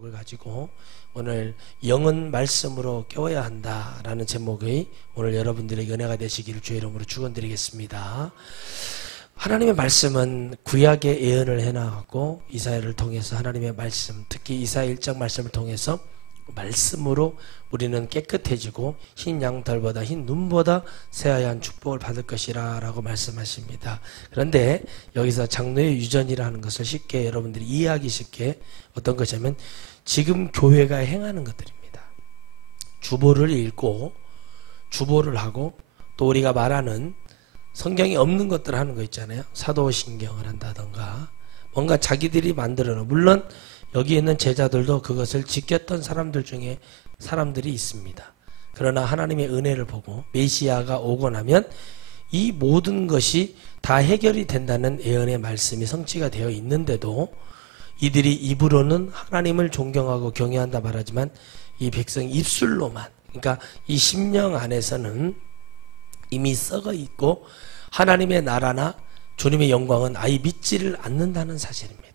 제목을 가지고 오늘 영은 말씀으로 깨워야 한다라는 제목의 오늘 여러분들의 은혜가 되시기를 주의 이름으로 축원드리겠습니다. 하나님의 말씀은 구약의 예언을 해나가고 이사야를 통해서 하나님의 말씀, 특히 이사야 1장 말씀을 통해서 말씀으로 우리는 깨끗해지고 흰 양털보다 흰 눈보다 새하얀 축복을 받을 것이라 라고 말씀하십니다. 그런데 여기서 장로의 유전이라는 것을 쉽게 여러분들이 이해하기 쉽게 어떤 것이냐면 지금 교회가 행하는 것들입니다. 주보를 읽고 주보를 하고 또 우리가 말하는 성경이 없는 것들 하는 거 있잖아요. 사도신경을 한다던가 뭔가 자기들이 만들어 놓은, 물론 여기 있는 제자들도 그것을 지켰던 사람들 중에 사람들이 있습니다. 그러나 하나님의 은혜를 보고 메시아가 오고 나면 이 모든 것이 다 해결이 된다는 예언의 말씀이 성취가 되어 있는데도 이들이 입으로는 하나님을 존경하고 경외한다 말하지만 이 백성 입술로만, 그러니까 이 심령 안에서는 이미 썩어 있고 하나님의 나라나 주님의 영광은 아예 믿지를 않는다는 사실입니다.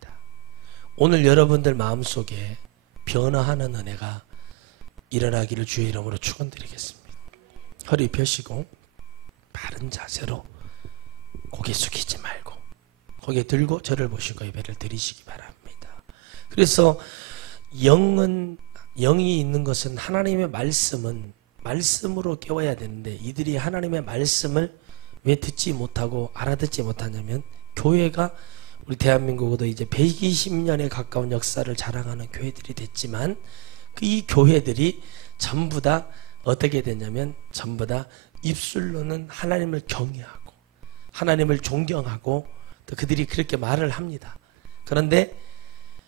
오늘 여러분들 마음속에 변화하는 은혜가 일어나기를 주의 이름으로 축원드리겠습니다. 허리 펴시고 바른 자세로 고개 숙이지 말고 고개 들고 저를 보시고 예배를 드리시기 바랍니다. 그래서 영이 있는 것은 하나님의 말씀은 말씀으로 깨워야 되는데 이들이 하나님의 말씀을 왜 듣지 못하고 알아듣지 못하냐면 교회가 우리 대한민국도 이제 120년에 가까운 역사를 자랑하는 교회들이 됐지만 이 교회들이 전부 다 어떻게 되냐면 전부 다 입술로는 하나님을 경외하고 하나님을 존경하고 또 그들이 그렇게 말을 합니다. 그런데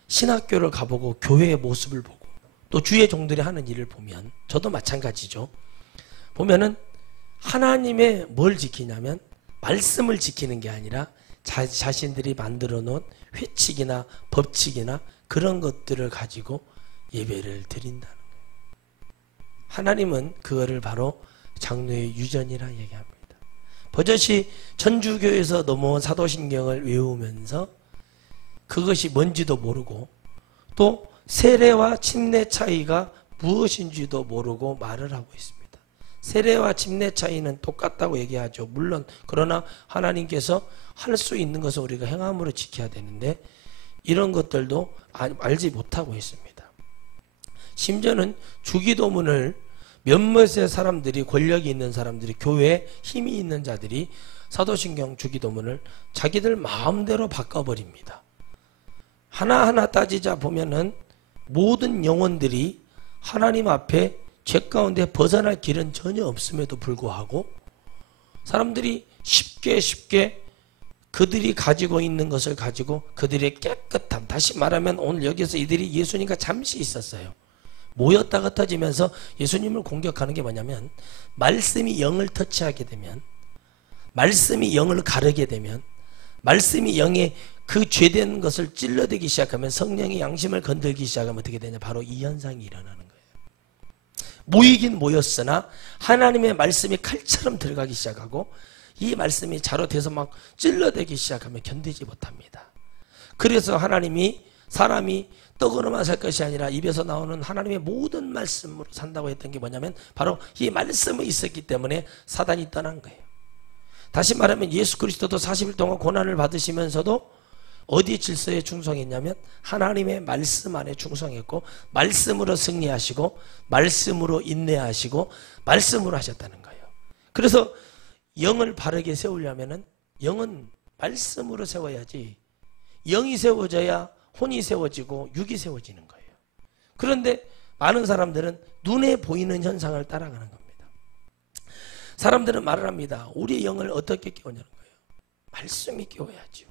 신학교를 가보고 교회의 모습을 보고 또 주의 종들이 하는 일을 보면 저도 마찬가지죠. 보면은 하나님의 뭘 지키냐면 말씀을 지키는 게 아니라 자신들이 만들어 놓은 회칙이나 법칙이나 그런 것들을 가지고 예배를 드린다는 거예요. 하나님은 그거를 바로 장로의 유전이라 얘기합니다. 버젓이 천주교에서 넘어온 사도신경을 외우면서 그것이 뭔지도 모르고 또 세례와 침례 차이가 무엇인지도 모르고 말을 하고 있습니다. 세례와 침례 차이는 똑같다고 얘기하죠. 물론 그러나 하나님께서 할 수 있는 것을 우리가 행함으로 지켜야 되는데 이런 것들도 알지 못하고 있습니다. 심지어는 주기도문을 몇몇의 사람들이, 권력이 있는 사람들이, 교회에 힘이 있는 자들이 사도신경 주기도문을 자기들 마음대로 바꿔버립니다. 하나하나 따지자 보면은 모든 영혼들이 하나님 앞에 죄 가운데 벗어날 길은 전혀 없음에도 불구하고 사람들이 쉽게 그들이 가지고 있는 것을 가지고 그들의 깨끗함, 다시 말하면 오늘 여기서 이들이 예수님과 잠시 있었어요. 모였다 흩어지면서 예수님을 공격하는 게 뭐냐면 말씀이 영을 터치하게 되면, 말씀이 영을 가르게 되면, 말씀이 영의 그 죄된 것을 찔러대기 시작하면, 성령의 양심을 건들기 시작하면 어떻게 되냐, 바로 이 현상이 일어나는 거예요. 모이긴 모였으나 하나님의 말씀이 칼처럼 들어가기 시작하고 이 말씀이 자로돼서 막 찔러대기 시작하면 견디지 못합니다. 그래서 하나님이 사람이 떡으로만 살 것이 아니라 입에서 나오는 하나님의 모든 말씀으로 산다고 했던 게 뭐냐면 바로 이 말씀이 있었기 때문에 사단이 떠난 거예요. 다시 말하면 예수 그리스도도 40일 동안 고난을 받으시면서도 어디 질서에 충성했냐면 하나님의 말씀 안에 충성했고 말씀으로 승리하시고 말씀으로 인내하시고 말씀으로 하셨다는 거예요. 그래서 영을 바르게 세우려면은 영은 말씀으로 세워야지, 영이 세워져야 혼이 세워지고 육이 세워지는 거예요. 그런데 많은 사람들은 눈에 보이는 현상을 따라가는 겁니다. 사람들은 말을 합니다. 우리의 영을 어떻게 깨우냐는 거예요. 말씀이 깨워야죠.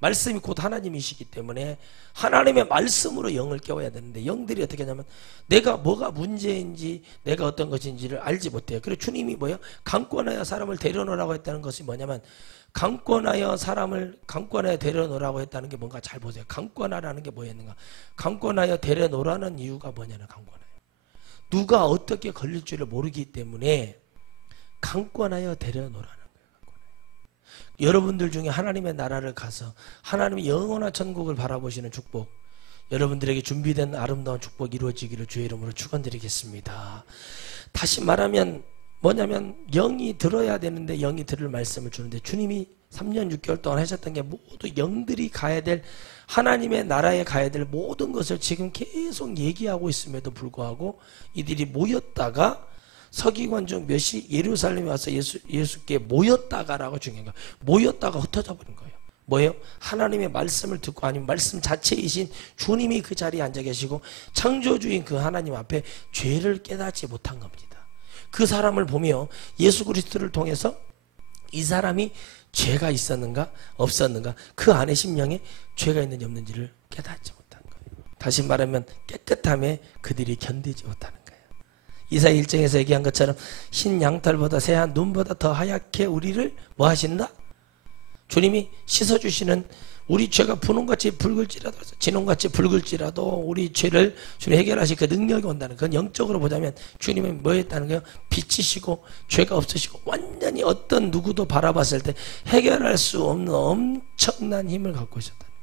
말씀이 곧 하나님이시기 때문에 하나님의 말씀으로 영을 깨워야 되는데 영들이 어떻게 하냐면 내가 뭐가 문제인지 내가 어떤 것인지를 알지 못해요. 그래서 주님이 뭐예요? 강권하여 사람을 데려놓으라고 했다는 것이 뭐냐면 강권하여 데려놓으라고 했다는 게 뭔가 잘 보세요. 강권하라는 게 뭐였는가? 강권하여 데려놓으라는 이유가 뭐냐면 강권하여 누가 어떻게 걸릴 줄을 모르기 때문에 강권하여 데려놓으라는 거예요. 여러분들 중에 하나님의 나라를 가서 하나님의 영원한 천국을 바라보시는 축복, 여러분들에게 준비된 아름다운 축복 이루어지기를 주의 이름으로 축원드리겠습니다. 다시 말하면 뭐냐면 영이 들어야 되는데 영이 들을 말씀을 주는데 주님이 3년 6개월 동안 하셨던 게 모두 영들이 가야 될 하나님의 나라에 가야 될 모든 것을 지금 계속 얘기하고 있음에도 불구하고 이들이 모였다가 서기관 중 몇이 예루살렘에 와서 예수께 모였다가라고 중요한 거예요. 모였다가 흩어져 버린 거예요. 뭐예요? 하나님의 말씀을 듣고 아니면 말씀 자체이신 주님이 그 자리에 앉아 계시고 창조주인 그 하나님 앞에 죄를 깨닫지 못한 겁니다. 그 사람을 보며 예수 그리스도를 통해서 이 사람이 죄가 있었는가 없었는가 그 안에 심령에 죄가 있는지 없는지를 깨닫지 못한 거예요. 다시 말하면 깨끗함에 그들이 견디지 못하는 거예요. 이사야 1장에서 얘기한 것처럼 흰 양털보다 새한 눈보다 더 하얗게 우리를 뭐 하신다? 주님이 씻어주시는 우리 죄가 분홍같이 붉을지라도 진홍같이 붉을지라도 우리 죄를 주님 해결하실 그 능력이 온다는 그건 영적으로 보자면 주님은 뭐 했다는 거예요? 빛이시고 죄가 없으시고 완전히 어떤 누구도 바라봤을 때 해결할 수 없는 엄청난 힘을 갖고 있었다는 거예요.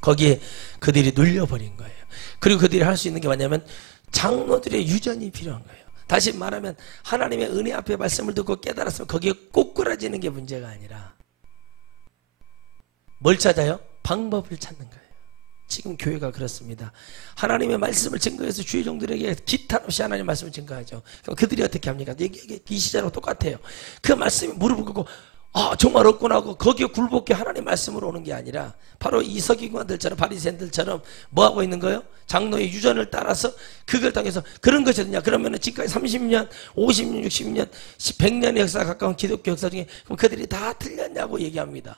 거기에 그들이 눌려버린 거예요. 그리고 그들이 할 수 있는 게 뭐냐면 장로들의 유전이 필요한 거예요. 다시 말하면 하나님의 은혜 앞에 말씀을 듣고 깨달았으면 거기에 꼬꾸라지는 게 문제가 아니라 뭘 찾아요? 방법을 찾는 거예요. 지금 교회가 그렇습니다. 하나님의 말씀을 증거해서 주의 종들에게 기탄 없이 하나님의 말씀을 증거하죠. 그럼 그들이 어떻게 합니까? 이 시절하고 똑같아요. 그 말씀에 무릎을 꿇고 정말 없구나 하고 거기에 굴복해 하나님의 말씀으로 오는 게 아니라 바로 이 서기관들처럼 바리새인들처럼 뭐 하고 있는 거예요? 장로의 유전을 따라서 그걸 통해서 그런 것이었냐? 그러면은 지금까지 30년, 50년, 60년, 100년의 역사가 가까운 기독교 역사 중에 그럼 그들이 다 틀렸냐고 얘기합니다.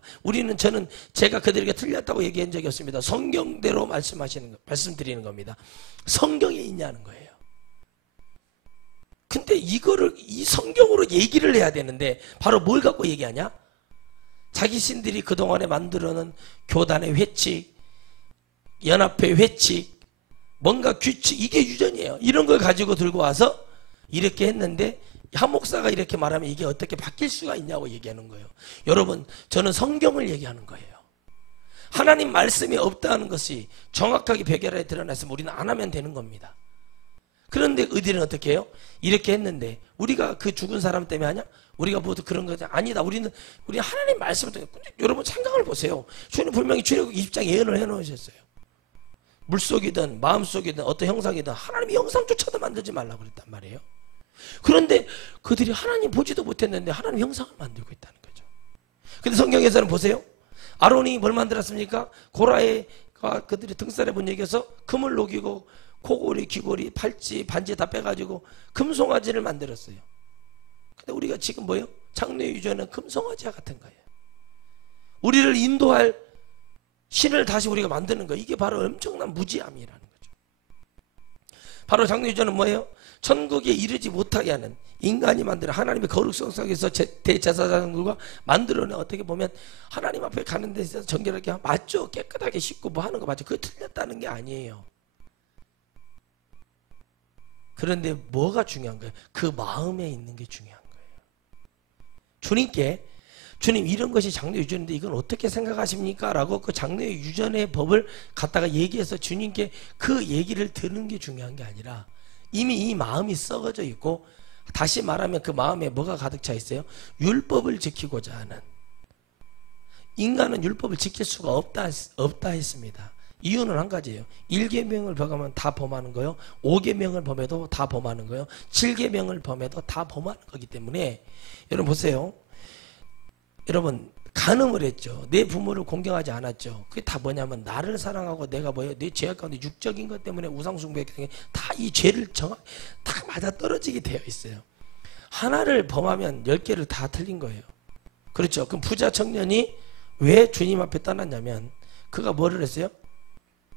저는 제가 그들에게 틀렸다고 얘기한 적이 없습니다. 성경대로 말씀드리는 겁니다. 성경에 있냐는 거예요. 근데 이거를 이 성경으로 얘기를 해야 되는데 바로 뭘 갖고 얘기하냐? 자기 신들이 그동안에 만들어놓은 교단의 회칙, 연합회 회칙, 뭔가 규칙, 이게 유전이에요. 이런 걸 가지고 들고 와서 이렇게 했는데 한 목사가 이렇게 말하면 이게 어떻게 바뀔 수가 있냐고 얘기하는 거예요. 여러분, 저는 성경을 얘기하는 거예요. 하나님 말씀이 없다는 것이 정확하게 백열에 드러났으면 우리는 안 하면 되는 겁니다. 그런데 의들은 어떻게 해요? 이렇게 했는데 우리가 그 죽은 사람 때문에 하냐? 우리가 모두 그런 거지? 아니다. 우리 하나님 말씀을 통해 여러분 생각을 보세요. 주님 분명히 출애굽 20장 예언을 해놓으셨어요. 물속이든 마음속이든 어떤 형상이든 하나님의 형상조차도 만들지 말라고 그랬단 말이에요. 그런데 그들이 하나님 보지도 못했는데 하나님 형상을 만들고 있다는 거죠. 근데 성경에서는 보세요. 아론이 뭘 만들었습니까? 고라에가 그들이 등살에 본 얘기에서 금을 녹이고 코골이, 귀골이, 팔찌, 반지 다 빼가지고 금송아지를 만들었어요. 근데 우리가 지금 뭐예요? 장로의 유전은 금송아지와 같은 거예요. 우리를 인도할 신을 다시 우리가 만드는 거예요. 이게 바로 엄청난 무지함이라는 거죠. 바로 장로의 유전은 뭐예요? 천국에 이르지 못하게 하는 인간이 만드는 하나님의 거룩성 속에서 대제사장들과 만들어낸 어떻게 보면 하나님 앞에 가는 데 있어서 정결하게 맞죠? 깨끗하게 씻고 뭐 하는 거 맞죠? 그게 틀렸다는 게 아니에요. 그런데 뭐가 중요한 거예요? 그 마음에 있는 게 중요한 거예요. 주님 이런 것이 장로의 유전인데 이건 어떻게 생각하십니까? 라고 그 장로의 유전의 법을 갖다가 얘기해서 주님께 그 얘기를 듣는 게 중요한 게 아니라 이미 이 마음이 썩어져 있고 다시 말하면 그 마음에 뭐가 가득 차 있어요? 율법을 지키고자 하는. 인간은 율법을 지킬 수가 없다 했습니다. 이유는 한 가지예요. 1계명을 범하면 다 범하는 거예요. 5계명을 범해도 다 범하는 거예요. 7계명을 범해도 다 범하는 거기 때문에 여러분 보세요. 여러분 간음을 했죠. 내 부모를 공경하지 않았죠. 그게 다 뭐냐면 나를 사랑하고 내가 뭐예요? 내 죄악 가운데 육적인 것 때문에 우상숭배했기 다 이 죄를 다 맞아떨어지게 되어 있어요. 하나를 범하면 10개를 다 틀린 거예요. 그렇죠. 그럼 부자 청년이 왜 주님 앞에 떠났냐면 그가 뭐를 했어요?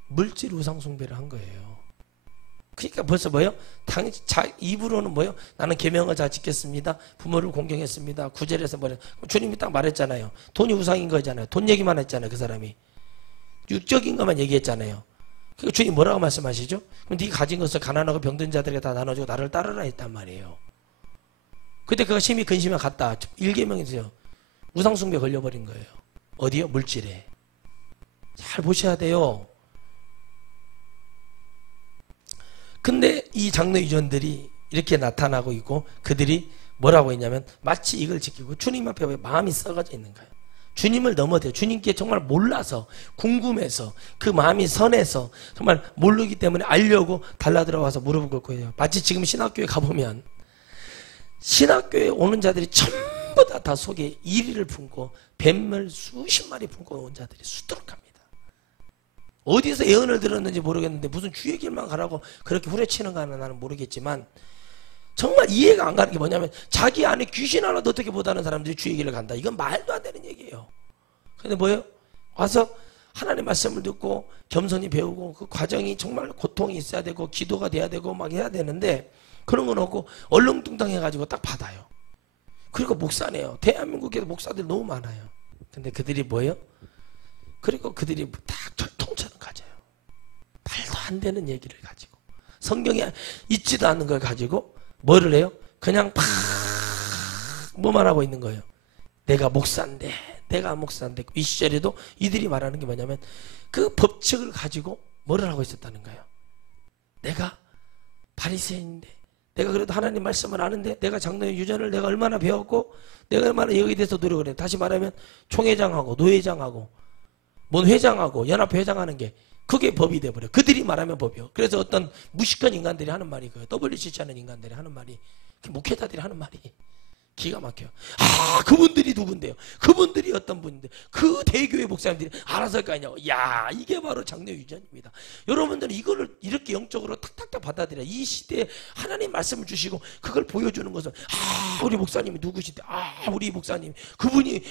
물질 우상숭배를 한 거예요. 그러니까 벌써 뭐예요? 입으로는 뭐예요? 나는 계명을 잘 지켰습니다. 부모를 공경했습니다. 구절에서 뭐래? 주님이 딱 말했잖아요. 돈이 우상인 거잖아요. 돈 얘기만 했잖아요. 그 사람이 육적인 것만 얘기했잖아요. 그러니까 주님 뭐라고 말씀하시죠? 그럼 네가 가진 것을 가난하고 병든 자들에게 다 나눠주고 나를 따르라 했단 말이에요. 그때 그가 심히 근심에 갔다. 1계명이세요. 우상숭배 걸려버린 거예요. 어디요? 물질에. 잘 보셔야 돼요. 근데 이 장로 유전들이 이렇게 나타나고 있고 그들이 뭐라고 했냐면 마치 이걸 지키고 주님 앞에 마음이 썩어져 있는 거예요. 주님을 넘어대요. 주님께 정말 몰라서 궁금해서 그 마음이 선해서 정말 모르기 때문에 알려고 달라들어와서 무릎을 꿇고 해요. 마치 지금 신학교에 가보면 신학교에 오는 자들이 전부 다 속에 이리를 품고 뱀을 수십 마리 품고 온 자들이 수두룩합니다. 어디서 예언을 들었는지 모르겠는데 무슨 주의 길만 가라고 그렇게 후려치는가는 나는 모르겠지만 정말 이해가 안 가는 게 뭐냐면 자기 안에 귀신 하나도 어떻게 못하는 사람들이 주의 길을 간다. 이건 말도 안 되는 얘기예요. 근데 뭐예요? 와서 하나님 말씀을 듣고 겸손히 배우고 그 과정이 정말 고통이 있어야 되고 기도가 돼야 되고 막 해야 되는데 그런 건 없고 얼렁뚱땅해가지고 딱 받아요. 그리고 목사네요. 대한민국에도 목사들 너무 많아요. 근데 그들이 뭐예요? 그리고 그들이 딱 절통처럼 가져요. 말도 안 되는 얘기를 가지고 성경에 있지도 않는 걸 가지고 뭐를 해요? 그냥 팍 뭐만 하고 있는 거예요. 내가 목사인데 이 시절에도 이들이 말하는 게 뭐냐면 그 법칙을 가지고 뭐를 하고 있었다는 거예요. 내가 바리새인인데 내가 그래도 하나님 말씀을 아는데 내가 장로의 유전을 내가 얼마나 배웠고 내가 얼마나 여기에 대해서 노력을 해. 다시 말하면 총회장하고 노회장하고 뭔 회장하고 연합회장하는 게 그게 법이 돼버려. 그들이 말하면 법이요. 그래서 어떤 무식한 인간들이 하는 말이 그 WCC 하는 인간들이 하는 말이 목회자들이 하는 말이 기가 막혀요. 아 그분들이 누군데요? 그분들이 어떤 분인데 그 대교회 목사님들이 알아서 할 거 아니냐고. 야 이게 바로 장로 유전입니다. 여러분들은 이거를 이렇게 영적으로 탁탁탁 받아들여. 이 시대에 하나님 말씀을 주시고 그걸 보여주는 것은 아 우리 목사님이 누구신데 아 우리 목사님 그분이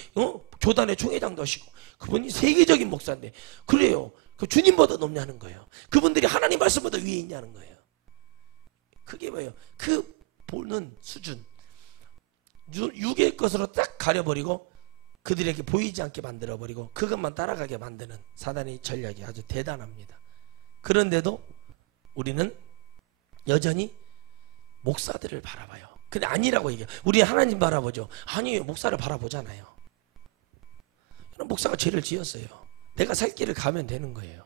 교단의 총회장도 하시고 그분이 세계적인 목사인데 그래요. 그 주님보다 높냐는 거예요. 그분들이 하나님 말씀보다 위에 있냐는 거예요. 그게 뭐예요? 그 보는 수준 육의 것으로 딱 가려버리고 그들에게 보이지 않게 만들어버리고 그것만 따라가게 만드는 사단의 전략이 아주 대단합니다. 그런데도 우리는 여전히 목사들을 바라봐요. 근데 아니라고 얘기해요. 우리 하나님 바라보죠. 아니에요. 목사를 바라보잖아요. 목사가 죄를 지었어요. 내가 살 길을 가면 되는 거예요.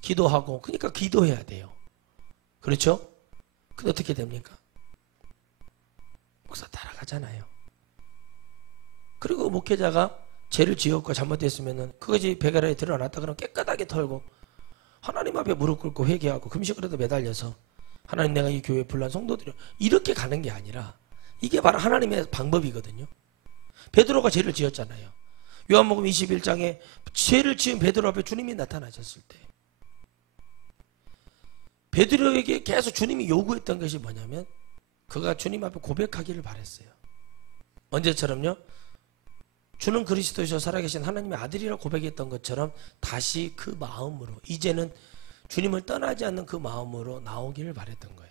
기도하고 그러니까 기도해야 돼요. 그렇죠? 근데 어떻게 됩니까? 목사 따라가잖아요. 그리고 목회자가 죄를 지었고 잘못됐으면은 그것이 백야라에 드러났다 그러면 깨끗하게 털고 하나님 앞에 무릎 꿇고 회개하고 금식으로도 매달려서 하나님 내가 이 교회 불난 성도들이 이렇게 가는 게 아니라 이게 바로 하나님의 방법이거든요. 베드로가 죄를 지었잖아요. 요한복음 21장에 죄를 지은 베드로 앞에 주님이 나타나셨을 때 베드로에게 계속 주님이 요구했던 것이 뭐냐면 그가 주님 앞에 고백하기를 바랬어요. 언제처럼요? 주는 그리스도이셔 살아계신 하나님의 아들이라고 고백했던 것처럼 다시 그 마음으로 이제는 주님을 떠나지 않는 그 마음으로 나오기를 바랬던 거예요.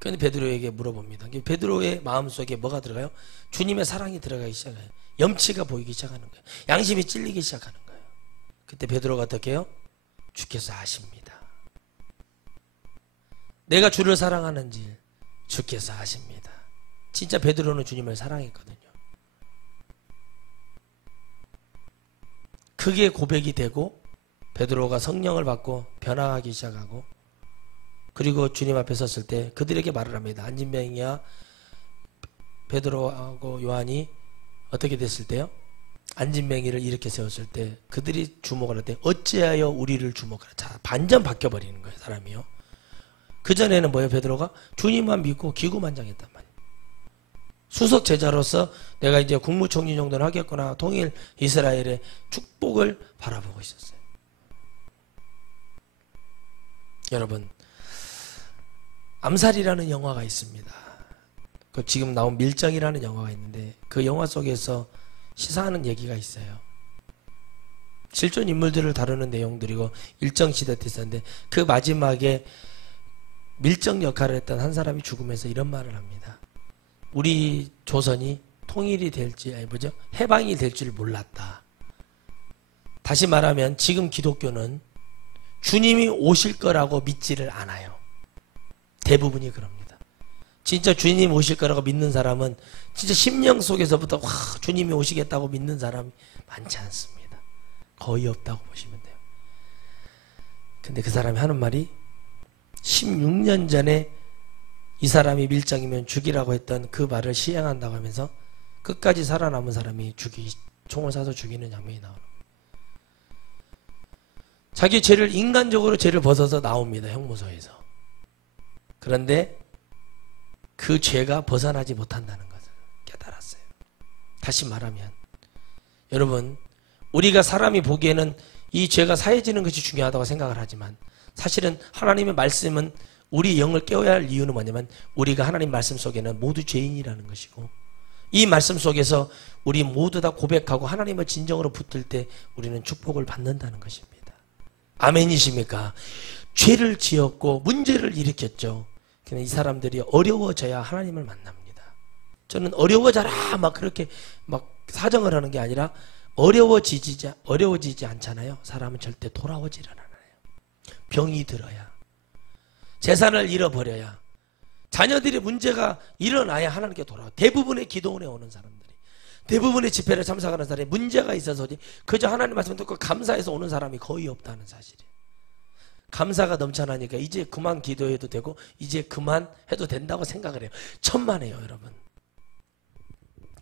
그런데 베드로에게 물어봅니다. 베드로의 마음속에 뭐가 들어가요? 주님의 사랑이 들어가기 시작해요. 염치가 보이기 시작하는 거예요. 양심이 찔리기 시작하는 거예요. 그때 베드로가 어떻게 해요? 주께서 아십니다. 내가 주를 사랑하는지 주께서 아십니다. 진짜 베드로는 주님을 사랑했거든요. 그게 고백이 되고 베드로가 성령을 받고 변화하기 시작하고 그리고 주님 앞에 섰을 때 그들에게 말을 합니다. 안진뱅이와 베드로하고 요한이 어떻게 됐을 때요? 안진뱅이를 이렇게 세웠을 때 그들이 주목을 할 때 어찌하여 우리를 주목하라. 자, 반전 바뀌어버리는 거예요. 사람이요. 그전에는 뭐예요? 베드로가 주님만 믿고 기구만장했단 말이에요. 수석 제자로서 내가 이제 국무총리 정도는 하겠구나. 통일 이스라엘의 축복을 바라보고 있었어요. 여러분 암살이라는 영화가 있습니다. 그 지금 나온 밀정이라는 영화가 있는데 그 영화 속에서 시사하는 얘기가 있어요. 실존 인물들을 다루는 내용들이고 일정시대 때 있었는데 그 마지막에 밀정 역할을 했던 한 사람이 죽으면서 이런 말을 합니다. 우리 조선이 통일이 될지 해방이 될 줄 몰랐다. 다시 말하면 지금 기독교는 주님이 오실 거라고 믿지를 않아요. 대부분이 그럽니다. 진짜 주님 오실 거라고 믿는 사람은 진짜 심령 속에서부터 와 주님이 오시겠다고 믿는 사람이 많지 않습니다. 거의 없다고 보시면 돼요. 근데 그 사람이 하는 말이 16년 전에 이 사람이 밀정이면 죽이라고 했던 그 말을 시행한다고 하면서 끝까지 살아남은 사람이 총을 쏴서 죽이는 장면이 나오는 거예요. 자기 죄를 인간적으로 죄를 벗어서 나옵니다. 형무소에서. 그런데 그 죄가 벗어나지 못한다는 것을 깨달았어요. 다시 말하면 여러분, 우리가 사람이 보기에는 이 죄가 사해지는 것이 중요하다고 생각을 하지만 사실은 하나님의 말씀은 우리 영을 깨워야 할 이유는 뭐냐면 우리가 하나님 말씀 속에는 모두 죄인이라는 것이고 이 말씀 속에서 우리 모두 다 고백하고 하나님을 진정으로 붙들 때 우리는 축복을 받는다는 것입니다. 아멘이십니까? 죄를 지었고 문제를 일으켰죠. 그냥 이 사람들이 어려워져야 하나님을 만납니다. 저는 어려워져라 막 그렇게 막 사정을 하는 게 아니라 어려워지지 않잖아요. 사람은 절대 돌아오질 않아요. 병이 들어야, 재산을 잃어버려야, 자녀들의 문제가 일어나야 하나님께 돌아와요. 대부분의 기도원에 오는 사람들이, 대부분의 집회를 참석하는 사람이 문제가 있어서 그저 하나님 말씀 듣고 감사해서 오는 사람이 거의 없다는 사실이에요. 감사가 넘쳐나니까 이제 그만 기도해도 되고 이제 그만 해도 된다고 생각을 해요. 천만에요, 여러분.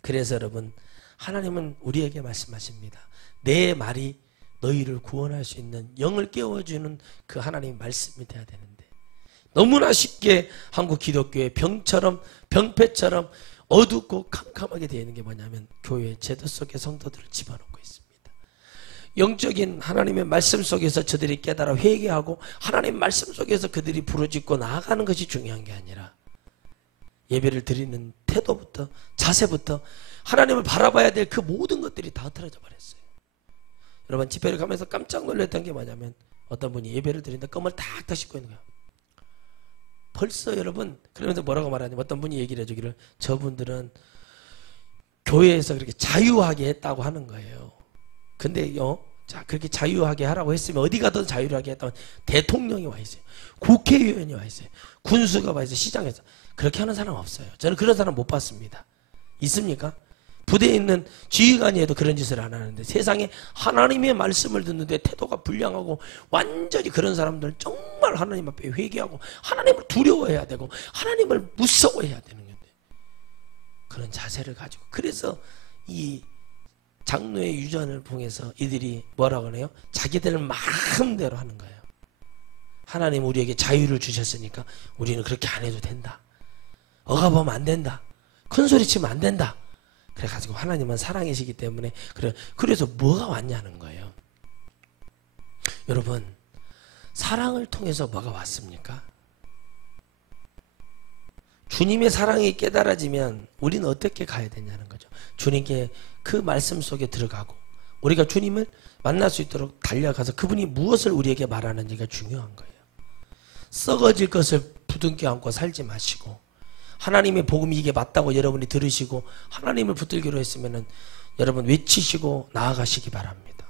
그래서 여러분, 하나님은 우리에게 말씀하십니다. 내 말이 너희를 구원할 수 있는 영을 깨워주는 그 하나님의 말씀이 돼야 되는데 너무나 쉽게 한국 기독교의 병폐처럼 어둡고 캄캄하게 되어 있는 게 뭐냐면 교회 제도 속에 성도들을 집어넣고 있습니다. 영적인 하나님의 말씀 속에서 저들이 깨달아 회개하고 하나님의 말씀 속에서 그들이 부르짖고 나아가는 것이 중요한 게 아니라 예배를 드리는 태도부터 자세부터 하나님을 바라봐야 될 그 모든 것들이 다 흐트러져 버렸어요. 여러분, 집회를 가면서 깜짝 놀랐던 게 뭐냐면 어떤 분이 예배를 드리는데 껌을 탁탁 씹고 있는 거예요. 벌써 여러분, 그러면서 뭐라고 말하냐면 어떤 분이 얘기를 해주기를 저분들은 교회에서 그렇게 자유하게 했다고 하는 거예요. 근데요, 자, 그렇게 자유하게 하라고 했으면 어디 가든 자유하게 했다면 대통령이 와 있어요. 국회의원이 와 있어요. 군수가 와 있어요. 시장에서. 그렇게 하는 사람 없어요. 저는 그런 사람 못 봤습니다. 있습니까? 부대에 있는 지휘관이 해도 그런 짓을 안 하는데 세상에 하나님의 말씀을 듣는데 태도가 불량하고 완전히 그런 사람들은 정말 하나님 앞에 회개하고 하나님을 두려워해야 되고 하나님을 무서워해야 되는 건데 그런 자세를 가지고 그래서 이 장로의 유전을 통해서 이들이 뭐라고 하네요? 자기들 마음대로 하는 거예요. 하나님 우리에게 자유를 주셨으니까 우리는 그렇게 안 해도 된다. 억압하면 안 된다. 큰 소리 치면 안 된다. 그래가지고 하나님은 사랑이시기 때문에 그래서 뭐가 왔냐는 거예요. 여러분, 사랑을 통해서 뭐가 왔습니까? 주님의 사랑이 깨달아지면 우리는 어떻게 가야 되냐는 거죠. 주님께 그 말씀 속에 들어가고 우리가 주님을 만날 수 있도록 달려가서 그분이 무엇을 우리에게 말하는지가 중요한 거예요. 썩어질 것을 부둥켜 안고 살지 마시고 하나님의 복음이 이게 맞다고 여러분이 들으시고 하나님을 붙들기로 했으면은 여러분 외치시고 나아가시기 바랍니다.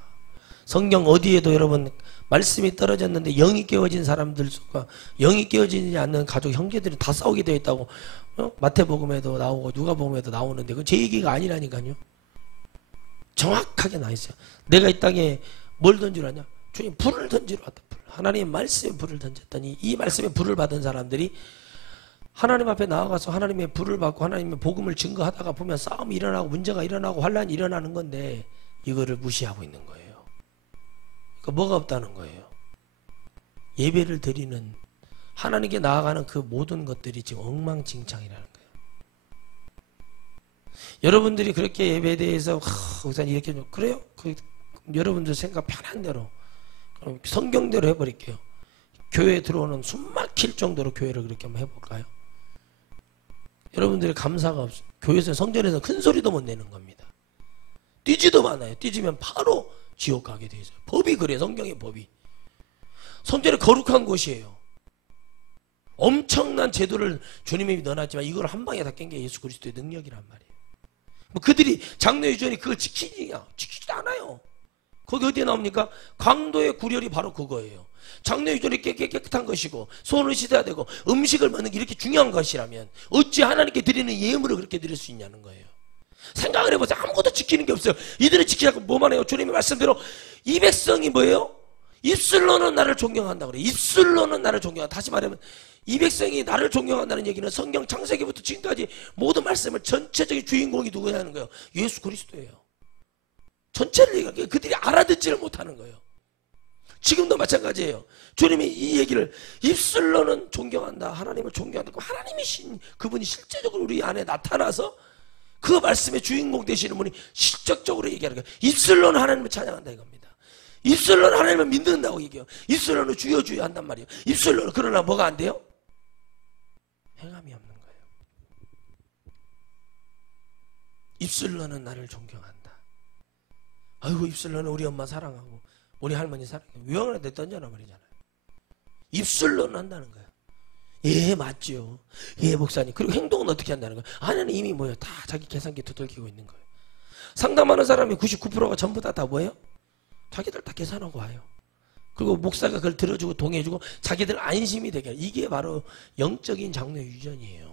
성경 어디에도 여러분 말씀이 떨어졌는데 영이 깨어진 사람들과 영이 깨어지지 않는 가족 형제들이 다 싸우게 되어 있다고 마태복음에도 나오고 누가복음에도 나오는데 그건 제 얘기가 아니라니까요. 정확하게 나 있어요. 내가 이 땅에 뭘 던지러 왔냐? 주님 불을 던지러 왔다. 하나님의 말씀에 불을 던졌더니 이 말씀에 불을 받은 사람들이 하나님 앞에 나아가서 하나님의 불을 받고 하나님의 복음을 증거하다가 보면 싸움이 일어나고 문제가 일어나고 환란이 일어나는 건데 이거를 무시하고 있는 거예요. 그러니까 뭐가 없다는 거예요. 예배를 드리는 하나님께 나아가는 그 모든 것들이 지금 엉망진창이라는 거예요. 여러분들이 그렇게 예배에 대해서 우선 이렇게 그래요? 여러분들 생각 편한 대로 성경대로 해버릴게요. 교회에 들어오는 숨 막힐 정도로 교회를 그렇게 한번 해볼까요? 여러분들의 감사가 없어요. 교회에서 성전에서 큰 소리도 못 내는 겁니다. 뛰지도 않아요. 뛰지면 바로 지옥 가게 돼 있어요. 법이 그래요. 성경의 법이. 성전이 거룩한 곳이에요. 엄청난 제도를 주님이 넣어놨지만 이걸 한 방에 다 깬 게 예수 그리스도의 능력이란 말이에요. 뭐 그들이 장로 유전이 그걸 지키지도 않아요. 거기 어디에 나옵니까? 강도의 구렬이 바로 그거예요. 장로 유전이 깨끗한 것이고 손을 씻어야 되고 음식을 먹는 게 이렇게 중요한 것이라면 어찌 하나님께 드리는 예물을 그렇게 드릴 수 있냐는 거예요. 생각을 해보세요. 아무것도 지키는 게 없어요. 이들을 지키자고 뭐만 해요? 주님의 말씀대로 이 백성이 뭐예요? 입술로는 나를 존경한다 그래. 입술로는 나를 존경한다. 다시 말하면 이 백성이 나를 존경한다는 얘기는 성경 창세기부터 지금까지 모든 말씀을 전체적인 주인공이 누구냐는 거예요. 예수 그리스도예요. 전체를 얘기하는 거예요. 그들이 알아듣지를 못하는 거예요. 지금도 마찬가지예요. 주님이 이 얘기를 입술로는 존경한다. 하나님을 존경한다. 하나님이 그분이 실제적으로 우리 안에 나타나서 그 말씀의 주인공 되시는 분이 실적적으로 얘기하는 거예요. 입술로는 하나님을 찬양한다 이겁니다. 입술로는 하나님을 믿는다고 얘기해요. 입술로는 주여 주여 한단 말이에요. 입술로는. 그러나 뭐가 안 돼요? 행함이 없는 거예요. 입술로는 나를 존경한다. 아이고 입술로는 우리 엄마 사랑하고 우리 할머니 사랑하고 유형한테 던져놔버리잖아요. 입술로는 한다는 거예요. 예 맞죠. 예 목사님. 그리고 행동은 어떻게 한다는 거예요? 아내는 이미 뭐예요? 다 자기 계산기 두들기고 있는 거예요. 상담하는 사람이 99%가 전부 다 뭐예요? 자기들 다 계산하고 와요. 그리고 목사가 그걸 들어주고 동의해주고 자기들 안심이 되게. 이게 바로 영적인 장로 유전이에요.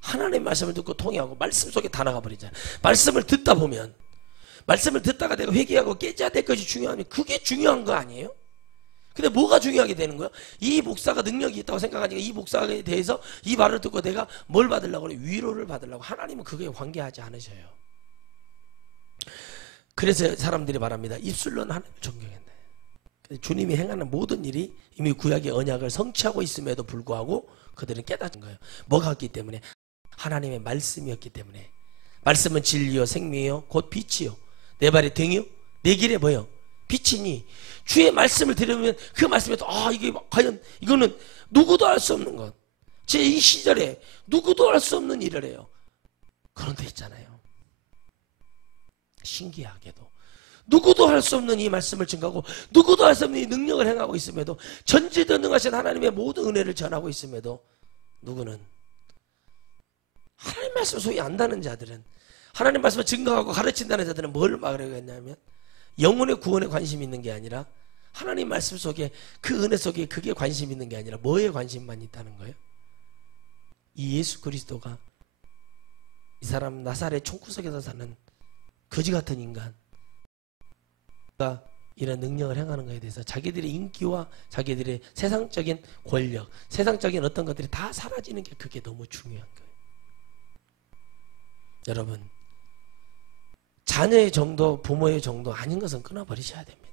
하나님의 말씀을 듣고 통회하고 말씀 속에 다 나가버리잖아요. 말씀을 듣다 보면 말씀을 듣다가 내가 회개하고 깨져야 될 것이 중요하면 그게 중요한 거 아니에요? 근데 뭐가 중요하게 되는 거야? 이 목사가 능력이 있다고 생각하니까 이 목사에 대해서 이 말을 듣고 내가 뭘 받으려고 그래? 위로를 받으려고. 하나님은 그거에 관계하지 않으셔요. 그래서 사람들이 말합니다. 입술로는 하나님을 존경했네. 주님이 행하는 모든 일이 이미 구약의 언약을 성취하고 있음에도 불구하고 그들은 깨닫은 거예요. 뭐가 없기 때문에? 하나님의 말씀이었기 때문에. 말씀은 진리요 생명이요 곧 빛이요 내 발의 등이요 내 길에 뭐요? 빛이니 주의 말씀을 들으면 그 말씀에서 이게 과연 이거는 누구도 할 수 없는 것. 제 이 시절에 누구도 할 수 없는 일을 해요. 그런데 있잖아요. 신기하게도 누구도 할 수 없는 이 말씀을 증거하고 누구도 할 수 없는 이 능력을 행하고 있음에도 전지전능하신 하나님의 모든 은혜를 전하고 있음에도 누구는 하나님 말씀을 소위 안다는 자들은 하나님 말씀을 증거하고 가르친다는 자들은 뭘 말하려고 했냐면 영혼의 구원에 관심이 있는 게 아니라 하나님 말씀 속에 그 은혜 속에 그게 관심 있는 게 아니라 뭐에 관심만 있다는 거예요? 이 예수 그리스도가 이 사람 나사렛 총구석에서 사는 거지 같은 인간가 이런 능력을 행하는 것에 대해서 자기들의 인기와 자기들의 세상적인 권력, 세상적인 어떤 것들이 다 사라지는 게 그게 너무 중요한 거예요. 여러분 자녀의 정도, 부모의 정도 아닌 것은 끊어버리셔야 됩니다.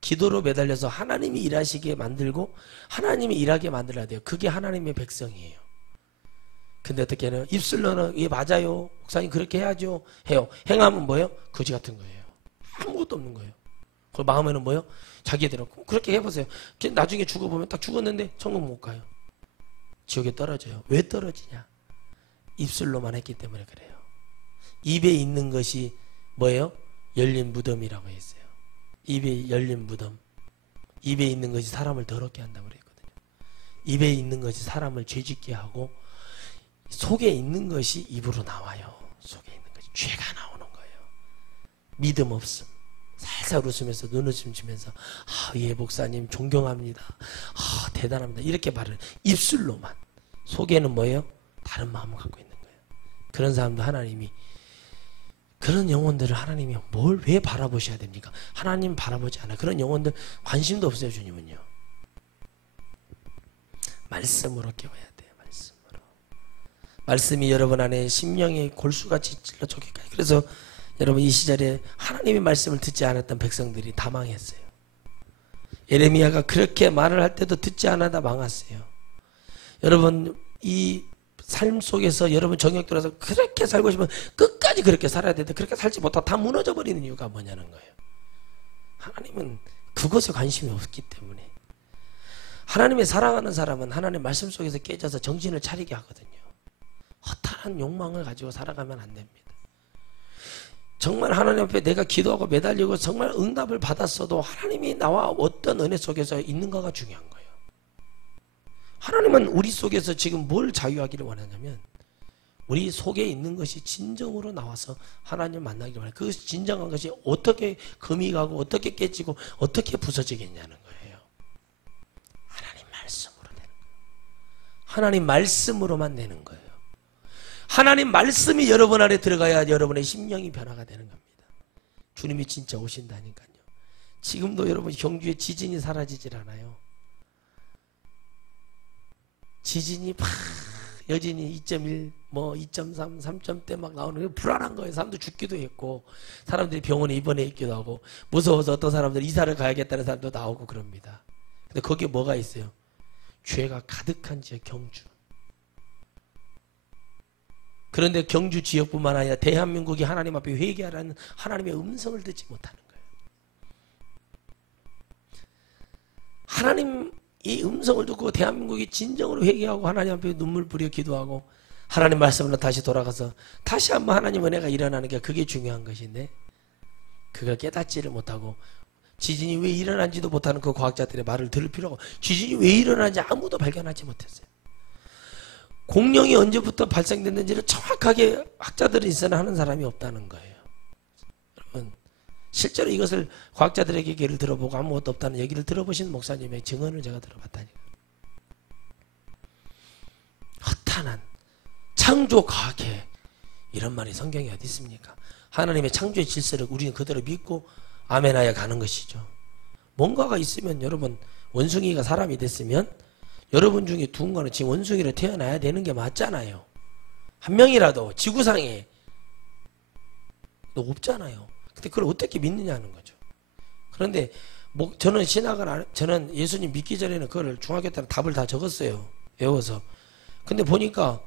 기도로 매달려서 하나님이 일하시게 만들고 하나님이 일하게 만들어야 돼요. 그게 하나님의 백성이에요. 근데 어떻게 해요? 입술로는 예 맞아요. 목사님 그렇게 해야죠. 해요. 행하면 뭐예요? 거지 같은 거예요. 아무것도 없는 거예요. 그 마음에는 뭐예요? 자기대로 그렇게 해보세요. 나중에 죽어보면 딱 죽었는데 천국 못 가요. 지옥에 떨어져요. 왜 떨어지냐? 입술로만 했기 때문에 그래요. 입에 있는 것이 뭐예요? 열린 무덤이라고 했어요. 입에 열린 무덤. 입에 있는 것이 사람을 더럽게 한다고 그랬거든요. 입에 있는 것이 사람을 죄짓게 하고 속에 있는 것이 입으로 나와요. 속에 있는 것이 죄가 나오는 거예요. 믿음 없음. 살살 웃으면서 눈웃음 주면서 예 목사님 존경합니다. 대단합니다. 이렇게 말을 입술로만. 속에는 뭐예요? 다른 마음을 갖고 있는 거예요. 그런 사람도 하나님이 그런 영혼들을 하나님이 뭘 왜 바라보셔야 됩니까? 하나님 바라보지 않아요. 그런 영혼들 관심도 없어요. 주님은요. 말씀으로 깨워야 돼요. 말씀으로. 말씀이 여러분 안에 심령의 골수같이 찔러 쪼개까지. 그래서 여러분 이 시절에 하나님의 말씀을 듣지 않았던 백성들이 다 망했어요. 예레미야가 그렇게 말을 할 때도 듣지 않아다 망했어요. 여러분 이 삶 속에서 여러분 정욕 들어서 그렇게 살고 싶으면 끝까지 그렇게 살아야 되는데 그렇게 살지 못하고 다 무너져 버리는 이유가 뭐냐는 거예요. 하나님은 그것에 관심이 없기 때문에. 하나님의 사랑하는 사람은 하나님 말씀 속에서 깨져서 정신을 차리게 하거든요. 허탈한 욕망을 가지고 살아가면 안 됩니다. 정말 하나님 앞에 내가 기도하고 매달리고 정말 응답을 받았어도 하나님이 나와 어떤 은혜 속에서 있는가가 중요한 거예요. 하나님은 우리 속에서 지금 뭘 자유하기를 원하냐면 우리 속에 있는 것이 진정으로 나와서 하나님을 만나기를 원해요. 그 진정한 것이 어떻게 금이 가고 어떻게 깨지고 어떻게 부서지겠냐는 거예요. 하나님 말씀으로 되는 거예요. 하나님 말씀으로만 되는 거예요. 하나님 말씀이 여러분 안에 들어가야 여러분의 심령이 변화가 되는 겁니다. 주님이 진짜 오신다니까요. 지금도 여러분 경주에 지진이 사라지질 않아요. 지진이 막 여진이 2.1, 뭐 2.3, 3점대 막 나오는 게 불안한 거예요. 사람들 죽기도 했고 사람들이 병원에 입원해 있기도 하고 무서워서 어떤 사람들 이사를 가야겠다는 사람도 나오고 그럽니다. 근데 거기에 뭐가 있어요? 죄가 가득한 지역 경주. 그런데 경주 지역뿐만 아니라 대한민국이 하나님 앞에 회개하라는 하나님의 음성을 듣지 못하는 거예요. 하나님의 음성을 듣고 대한민국이 진정으로 회개하고 하나님 앞에 눈물 뿌려 기도하고 하나님 말씀으로 다시 돌아가서 다시 한번 하나님 은혜가 일어나는 게 그게 중요한 것인데 그걸 깨닫지를 못하고 지진이 왜 일어난지도 못하는 그 과학자들의 말을 들을 필요가 없고 지진이 왜 일어나는지 아무도 발견하지 못했어요. 공룡이 언제부터 발생됐는지를 정확하게 학자들이 있으나 하는 사람이 없다는 거예요. 여러분 실제로 이것을 과학자들에게 얘기를 들어보고 아무것도 없다는 얘기를 들어보신 목사님의 증언을 제가 들어봤다니까요. 허탄한 창조 과학에 이런 말이 성경에 어디 있습니까? 하나님의 창조의 질서를 우리는 그대로 믿고 아멘하여 가는 것이죠. 뭔가가 있으면 여러분 원숭이가 사람이 됐으면 여러분 중에 누군가는 지금 원숭이로 태어나야 되는 게 맞잖아요. 한 명이라도 지구상에 없잖아요. 근데 그걸 어떻게 믿느냐는 거죠. 그런데 저는 저는 예수님 믿기 전에는 그걸 중학교 때는 답을 다 적었어요. 외워서. 근데 보니까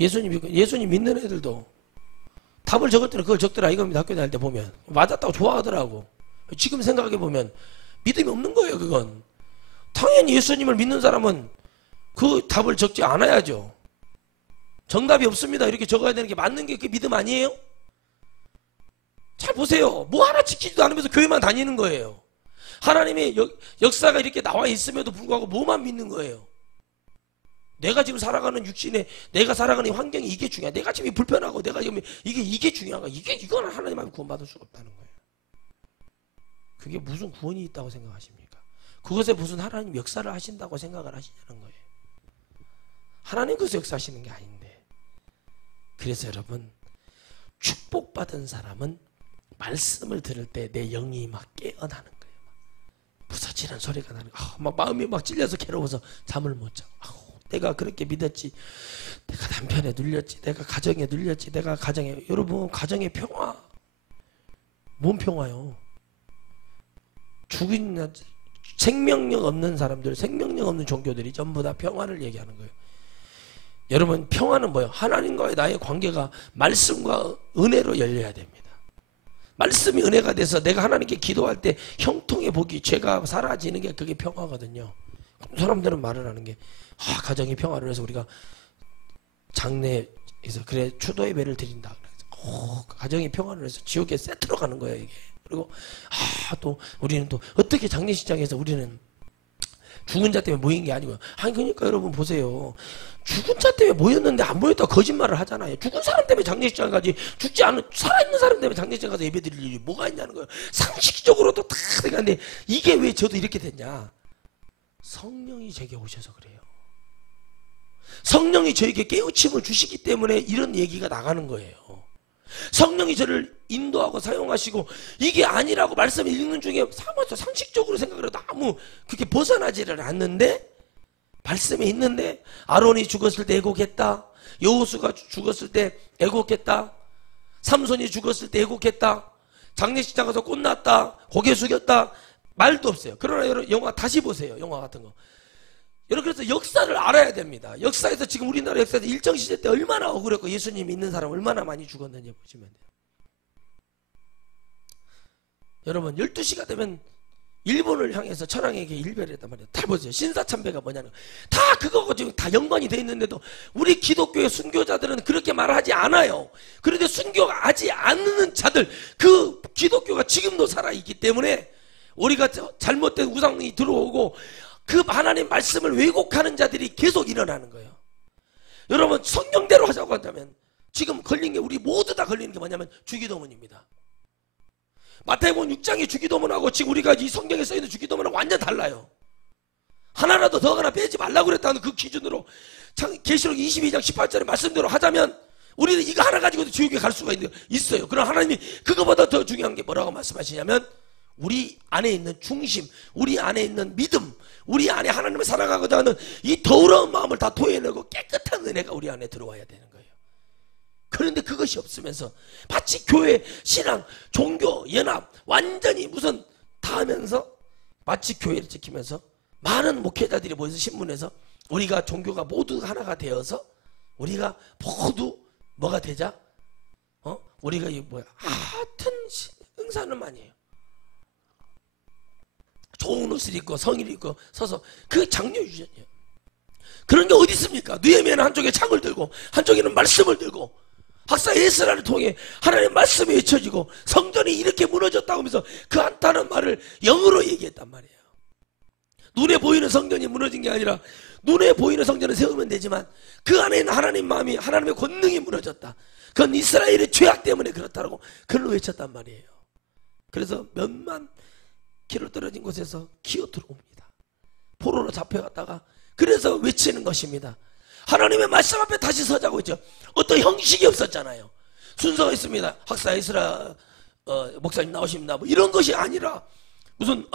예수님 믿는 애들도 답을 적을 때는 그걸 적더라 이겁니다. 학교 다닐 때 보면 맞았다고 좋아하더라고. 지금 생각해 보면 믿음이 없는 거예요. 그건 당연히 예수님을 믿는 사람은 그 답을 적지 않아야죠. 정답이 없습니다 이렇게 적어야 되는 게 맞는 게 그 믿음 아니에요? 잘 보세요. 뭐 하나 지키지도 않으면서 교회만 다니는 거예요. 하나님의 역사가 이렇게 나와 있음에도 불구하고 뭐만 믿는 거예요? 내가 지금 살아가는 육신에 내가 살아가는 환경이 이게 중요해. 내가 지금 불편하고 내가 지금 이게 중요한 거야. 이거는 하나님 앞에 구원받을 수가 없다는 거예요. 그게 무슨 구원이 있다고 생각하십니까? 그것에 무슨 하나님 역사를 하신다고 생각을 하시냐는 거예요. 하나님 그것에 역사하시는 게 아닌데. 그래서 여러분 축복받은 사람은 말씀을 들을 때 내 영이 막 깨어나는 거예요. 부서지는 소리가 나는 거예요. 막 마음이 막 찔려서 괴로워서 잠을 못 자. 내가 그렇게 믿었지. 내가 남편에 눌렸지. 내가 가정에 눌렸지. 내가 가정에 여러분 가정의 평화. 뭔 평화요? 죽은 생명력 없는 사람들, 생명력 없는 종교들이 전부 다 평화를 얘기하는 거예요. 여러분 평화는 뭐예요? 하나님과의 나의 관계가 말씀과 은혜로 열려야 됩니다. 말씀이 은혜가 돼서 내가 하나님께 기도할 때 형통의 복이 죄가 사라지는 게 그게 평화거든요. 사람들은 말을 하는 게 가정이 평화를 해서 우리가 장례에서 그래 추도 예배를 드린다. 가정이 평화를 해서 지옥에 세트로 가는 거예요 이게. 그리고 또 우리는 또 어떻게 장례식장에서 우리는 죽은 자 때문에 모인 게 아니고요. 아니 그러니까 여러분 보세요. 죽은 자 때문에 모였는데 안 모였다고 거짓말을 하잖아요. 죽은 사람 때문에 장례식장 가지 죽지 않은 살아있는 사람 때문에 장례식장 가서 예배 드릴 일이 뭐가 있냐는 거예요. 상식적으로도 다 되는데 이게 왜 저도 이렇게 됐냐. 성령이 제게 오셔서 그래요. 성령이 저에게 깨우침을 주시기 때문에 이런 얘기가 나가는 거예요. 성령이 저를 인도하고 사용하시고 이게 아니라고 말씀을 읽는 중에 상식적으로 생각을 해도 아무 그렇게 벗어나지를 않는데 말씀에 있는데 아론이 죽었을 때 애곡했다. 여호수가 죽었을 때 애곡했다. 삼손이 죽었을 때 애곡했다. 장례식장 가서 꽃났다. 고개 숙였다. 말도 없어요. 그러나 여러분 영화 다시 보세요. 영화 같은 거. 여러분 그래서 역사를 알아야 됩니다. 역사에서 지금 우리나라 역사에서 일정시대 때 얼마나 억울했고 예수님 믿는 사람 얼마나 많이 죽었는지 보시면 돼요. 여러분 12시가 되면 일본을 향해서 천황에게 일배를 했단 말이에요. 다 보세요. 신사참배가 뭐냐는 다 그거고 지금 다 연관이 돼 있는데도 우리 기독교의 순교자들은 그렇게 말하지 않아요. 그런데 순교하지 않는 자들 그 기독교가 지금도 살아있기 때문에 우리가 잘못된 우상이 들어오고 그 하나님 말씀을 왜곡하는 자들이 계속 일어나는 거예요. 여러분 성경대로 하자고 한다면 지금 걸린 게 우리 모두 다 걸리는 게 뭐냐면 주기도문입니다. 마태복음 6장의 주기도문하고 지금 우리가 이 성경에 써있는 주기도문하고 완전 달라요. 하나라도 더 하나 빼지 말라고 그랬다는 그 기준으로 계시록 22장 18절의 말씀대로 하자면 우리는 이거 하나 가지고도 지옥에 갈 수가 있어요. 그럼 하나님이 그거보다 더 중요한 게 뭐라고 말씀하시냐면 우리 안에 있는 중심, 우리 안에 있는 믿음, 우리 안에 하나님을 살아가고자 하는 이 더러운 마음을 다 토해내고 깨끗한 은혜가 우리 안에 들어와야 되는 거예요. 그런데 그것이 없으면서 마치 교회, 신앙, 종교, 연합 완전히 무슨 다 하면서 마치 교회를 지키면서 많은 목회자들이 모여서 신문에서 우리가 종교가 모두 하나가 되어서 우리가 모두 뭐가 되자? 우리가 이 뭐야? 하여튼 응사는 아니에요. 좋은 옷을 입고 성의를 입고 서서 그 장려 유전이에요. 그런 게 어디 있습니까? 느헤미야는 한쪽에 창을 들고 한쪽에는 말씀을 들고 학사 에스라를 통해 하나님의 말씀이 외쳐지고 성전이 이렇게 무너졌다고 하면서 그 한타는 말을 영어로 얘기했단 말이에요. 눈에 보이는 성전이 무너진 게 아니라 눈에 보이는 성전을 세우면 되지만 그 안에 있는 하나님 마음이, 하나님의 권능이 무너졌다. 그건 이스라엘의 죄악 때문에 그렇다고 그걸로 외쳤단 말이에요. 그래서 몇만 킬로 떨어진 곳에서 기어 들어옵니다. 포로로 잡혀갔다가 그래서 외치는 것입니다. 하나님의 말씀 앞에 다시 서자고 했죠. 어떤 형식이 없었잖아요. 순서가 있습니다. 학사 에스라 목사님 나오십니다. 뭐 이런 것이 아니라 무슨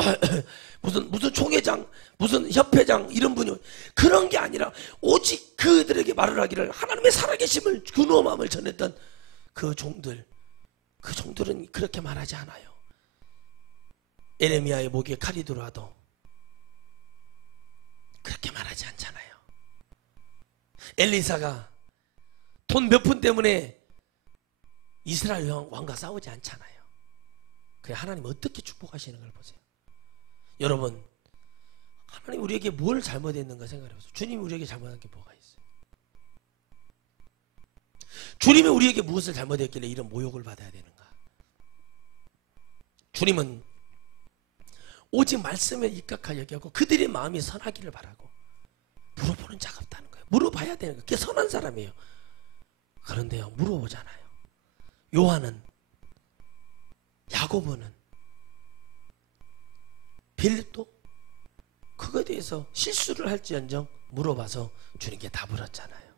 총회장, 무슨 협회장 이런 분이 그런 게 아니라 오직 그들에게 말을 하기를 하나님의 살아계심을 근엄함을 전했던 그 종들은 그렇게 말하지 않아요. 에레미야의 목에 칼이 들어와도 그렇게 말하지 않잖아요. 엘리사가 돈 몇 푼 때문에 이스라엘 왕과 싸우지 않잖아요. 그냥 하나님 어떻게 축복하시는 걸 보세요. 여러분, 하나님 우리에게 뭘 잘못했는가 생각해 보세요. 주님이 우리에게 잘못한 게 뭐가 있어요? 주님이 우리에게 무엇을 잘못했길래 이런 모욕을 받아야 되는가? 주님은 오직 말씀에 입각하여 여기고 그들의 마음이 선하기를 바라고 물어보는 자가 없다는 거예요. 물어봐야 되는 거예요. 그게 선한 사람이에요. 그런데요, 물어보잖아요. 요한은, 야고보는, 빌립도 그거에 대해서 실수를 할지언정 물어봐서 주님께 답을 했잖아요.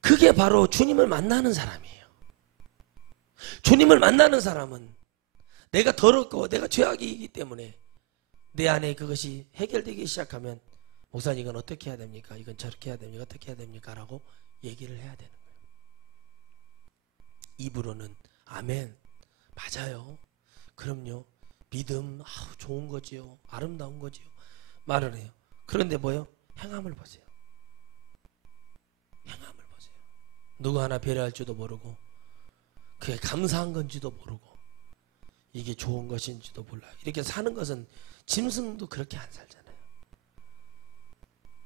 그게 바로 주님을 만나는 사람이에요. 주님을 만나는 사람은 내가 더럽고 내가 죄악이기 때문에 내 안에 그것이 해결되기 시작하면 목사님 이건 어떻게 해야 됩니까? 이건 저렇게 해야 됩니까? 어떻게 해야 됩니까? 라고 얘기를 해야 되는 거예요. 입으로는 아멘, 맞아요, 그럼요, 믿음, 좋은 거지요, 아름다운 거지요 말을 해요. 그런데 뭐요? 행함을 보세요. 행함을 보세요. 누구 하나 배려할 줄도 모르고 그게 감사한 건지도 모르고 이게 좋은 것인지도 몰라요. 이렇게 사는 것은 짐승도 그렇게 안 살잖아요.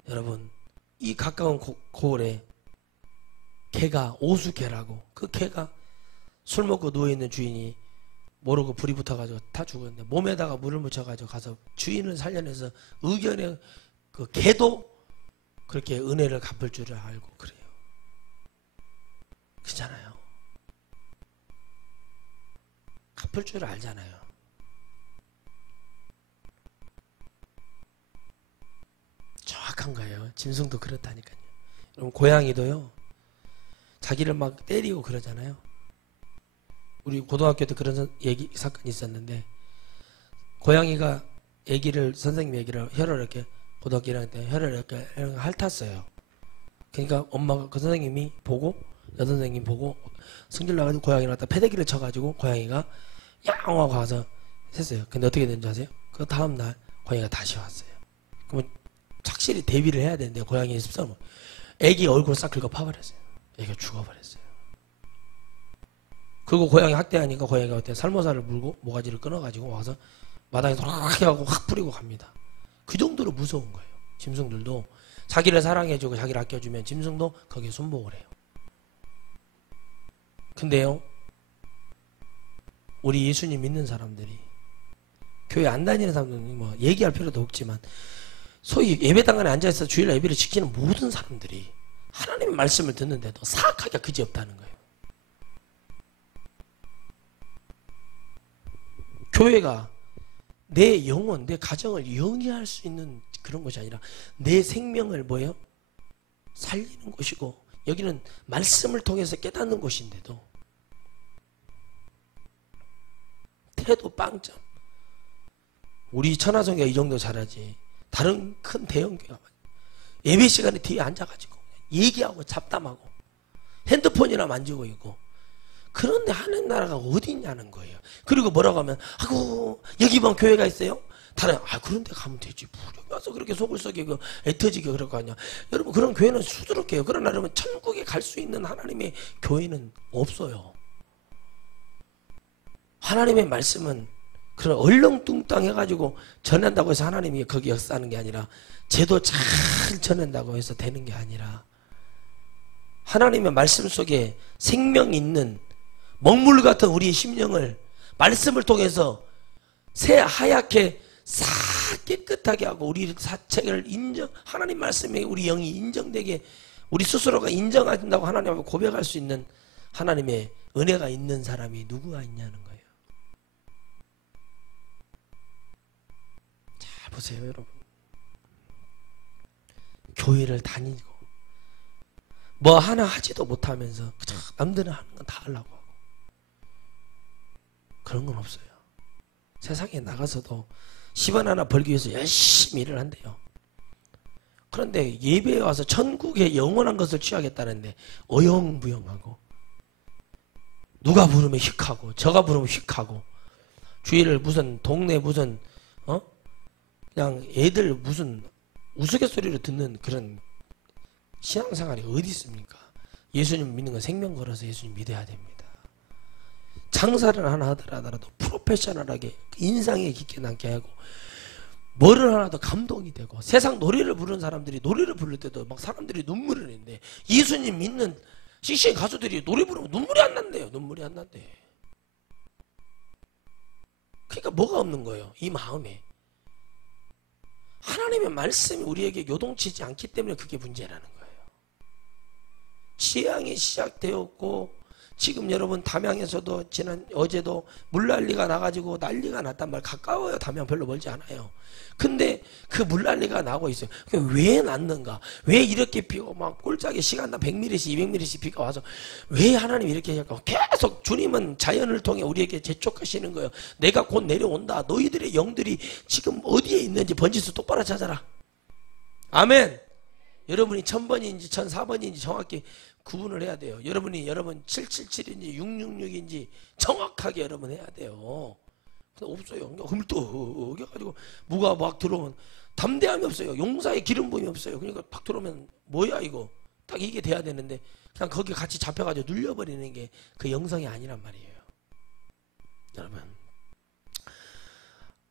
여러분, 이 가까운 고을에 개가, 오수개라고, 그 개가 술 먹고 누워있는 주인이 모르고 불이 붙어가지고 다 죽었는데 몸에다가 물을 묻혀가지고 가서 주인을 살려내서 의견에 그 개도 그렇게 은혜를 갚을 줄을 알고 그래요. 그렇잖아요. 갚을 줄 알잖아요. 정확한 거예요. 짐승도 그렇다니까요. 여러분, 고양이도요, 자기를 막 때리고 그러잖아요. 우리 고등학교 때 그런 사건이 있었는데, 고양이가 선생님 애기를 혀를 이렇게, 고등학교 1학년 때 혀를 이렇게 핥았어요. 그러니까 엄마가 그 선생님이 보고, 여선생님 보고 승질 나가지고 고양이를 갖다 패대기를 쳐가지고 고양이가 야옹 하고 가서 했어요. 근데 어떻게 된지 아세요? 그 다음날 고양이가 다시 왔어요. 그러면 착실히 대비를 해야 되는데 고양이 습성은 애기 얼굴 싹 긁어 파버렸어요. 애기가 죽어버렸어요. 그리고 고양이 학대하니까 고양이가 어때? 살모사를 물고 모가지를 끊어가지고 와서 마당에 소락하게 하고 확 뿌리고 갑니다. 그 정도로 무서운 거예요. 짐승들도 자기를 사랑해주고 자기를 아껴주면 짐승도 거기에 순복을 해요. 근데요, 우리 예수님 믿는 사람들이, 교회 안 다니는 사람들은 뭐 얘기할 필요도 없지만, 소위 예배당 안에 앉아있어 주일 예배를 지키는 모든 사람들이 하나님의 말씀을 듣는데도 사악하게 그지없다는 거예요. 교회가 내 영혼, 내 가정을 영위할 수 있는 그런 것이 아니라 내 생명을 뭐예요? 살리는 곳이고, 여기는 말씀을 통해서 깨닫는 곳인데도 태도 빵점. 우리 천하성교가 이 정도 잘하지. 다른 큰 대형교회가 예배 시간에 뒤에 앉아가지고 얘기하고 잡담하고 핸드폰이나 만지고 있고. 그런데 하는 나라가 어디 있냐는 거예요. 그리고 뭐라고 하면 아이고 여기만 교회가 있어요? 다른 그런 데 가면 되지. 여기 와서 그렇게 속을 썩이고 애터지게 그럴 거 아니야. 여러분 그런 교회는 수두룩해요. 그러나 여러분 천국에 갈 수 있는 하나님의 교회는 없어요. 하나님의 말씀은 그런 얼렁뚱땅 해가지고 전한다고 해서 하나님이 거기 역사하는 게 아니라 제도 잘 전한다고 해서 되는 게 아니라 하나님의 말씀 속에 생명 있는 먹물 같은 우리의 심령을 말씀을 통해서 새 하얗게 싹 깨끗하게 하고 우리 자체를 하나님 말씀에 우리 영이 인정되게 우리 스스로가 인정한다고 하나님 앞에 고백할 수 있는 하나님의 은혜가 있는 사람이 누구가 있냐는 거예요. 잘 보세요 여러분. 교회를 다니고 뭐 하나 하지도 못하면서 그저 남들은 하는 건 다 하려고 하고 그런 건 없어요. 세상에 나가서도 10원 하나 벌기 위해서 열심히 일을 한대요. 그런데 예배에 와서 천국의 영원한 것을 취하겠다는데 어영부영하고 누가 부르면 휙하고 저가 부르면 휙하고 주일을 무슨 동네 무슨 그냥 애들 무슨 우스갯소리로 듣는 그런 신앙생활이 어디 있습니까? 예수님 믿는 건 생명 걸어서 예수님 믿어야 됩니다. 장사를 하나 하더라도 프로페셔널하게 인상에 깊게 남게 하고 뭐를 하나도 감동이 되고 세상 노래를 부르는 사람들이 노래를 부를 때도 막 사람들이 눈물을 내는데 예수님 믿는 씩씩 가수들이 노래 부르면 눈물이 안 난대요. 눈물이 안 난대. 그러니까 뭐가 없는 거예요? 이 마음에 하나님의 말씀이 우리에게 요동치지 않기 때문에 그게 문제라는 거예요. 취향이 시작되었고 지금 여러분 담양에서도 어제도 물난리가 나가지고 난리가 났단 말. 가까워요. 담양 별로 멀지 않아요. 근데 그 물난리가 나고 있어요. 왜 났는가? 왜 이렇게 비고 막 꼴짝에 시간당 100mm씩 200mm씩 비가 와서 왜 하나님이 이렇게 할까? 계속 주님은 자연을 통해 우리에게 재촉하시는 거예요. 내가 곧 내려온다. 너희들의 영들이 지금 어디에 있는지 번지수 똑바로 찾아라. 아멘. 여러분이 1000번인지 1004번인지 정확히 구분을 해야 돼요. 여러분 777인지 666인지 정확하게 여러분 해야 돼요. 근데 없어요. 흠떡 해가지고 무가 막 들어오면 담대함이 없어요. 용사의 기름 부음이 없어요. 그러니까 팍 들어오면 뭐야 이거. 딱 이게 돼야 되는데 그냥 거기 같이 잡혀가지고 눌려버리는 게 그 영성이 아니란 말이에요. 여러분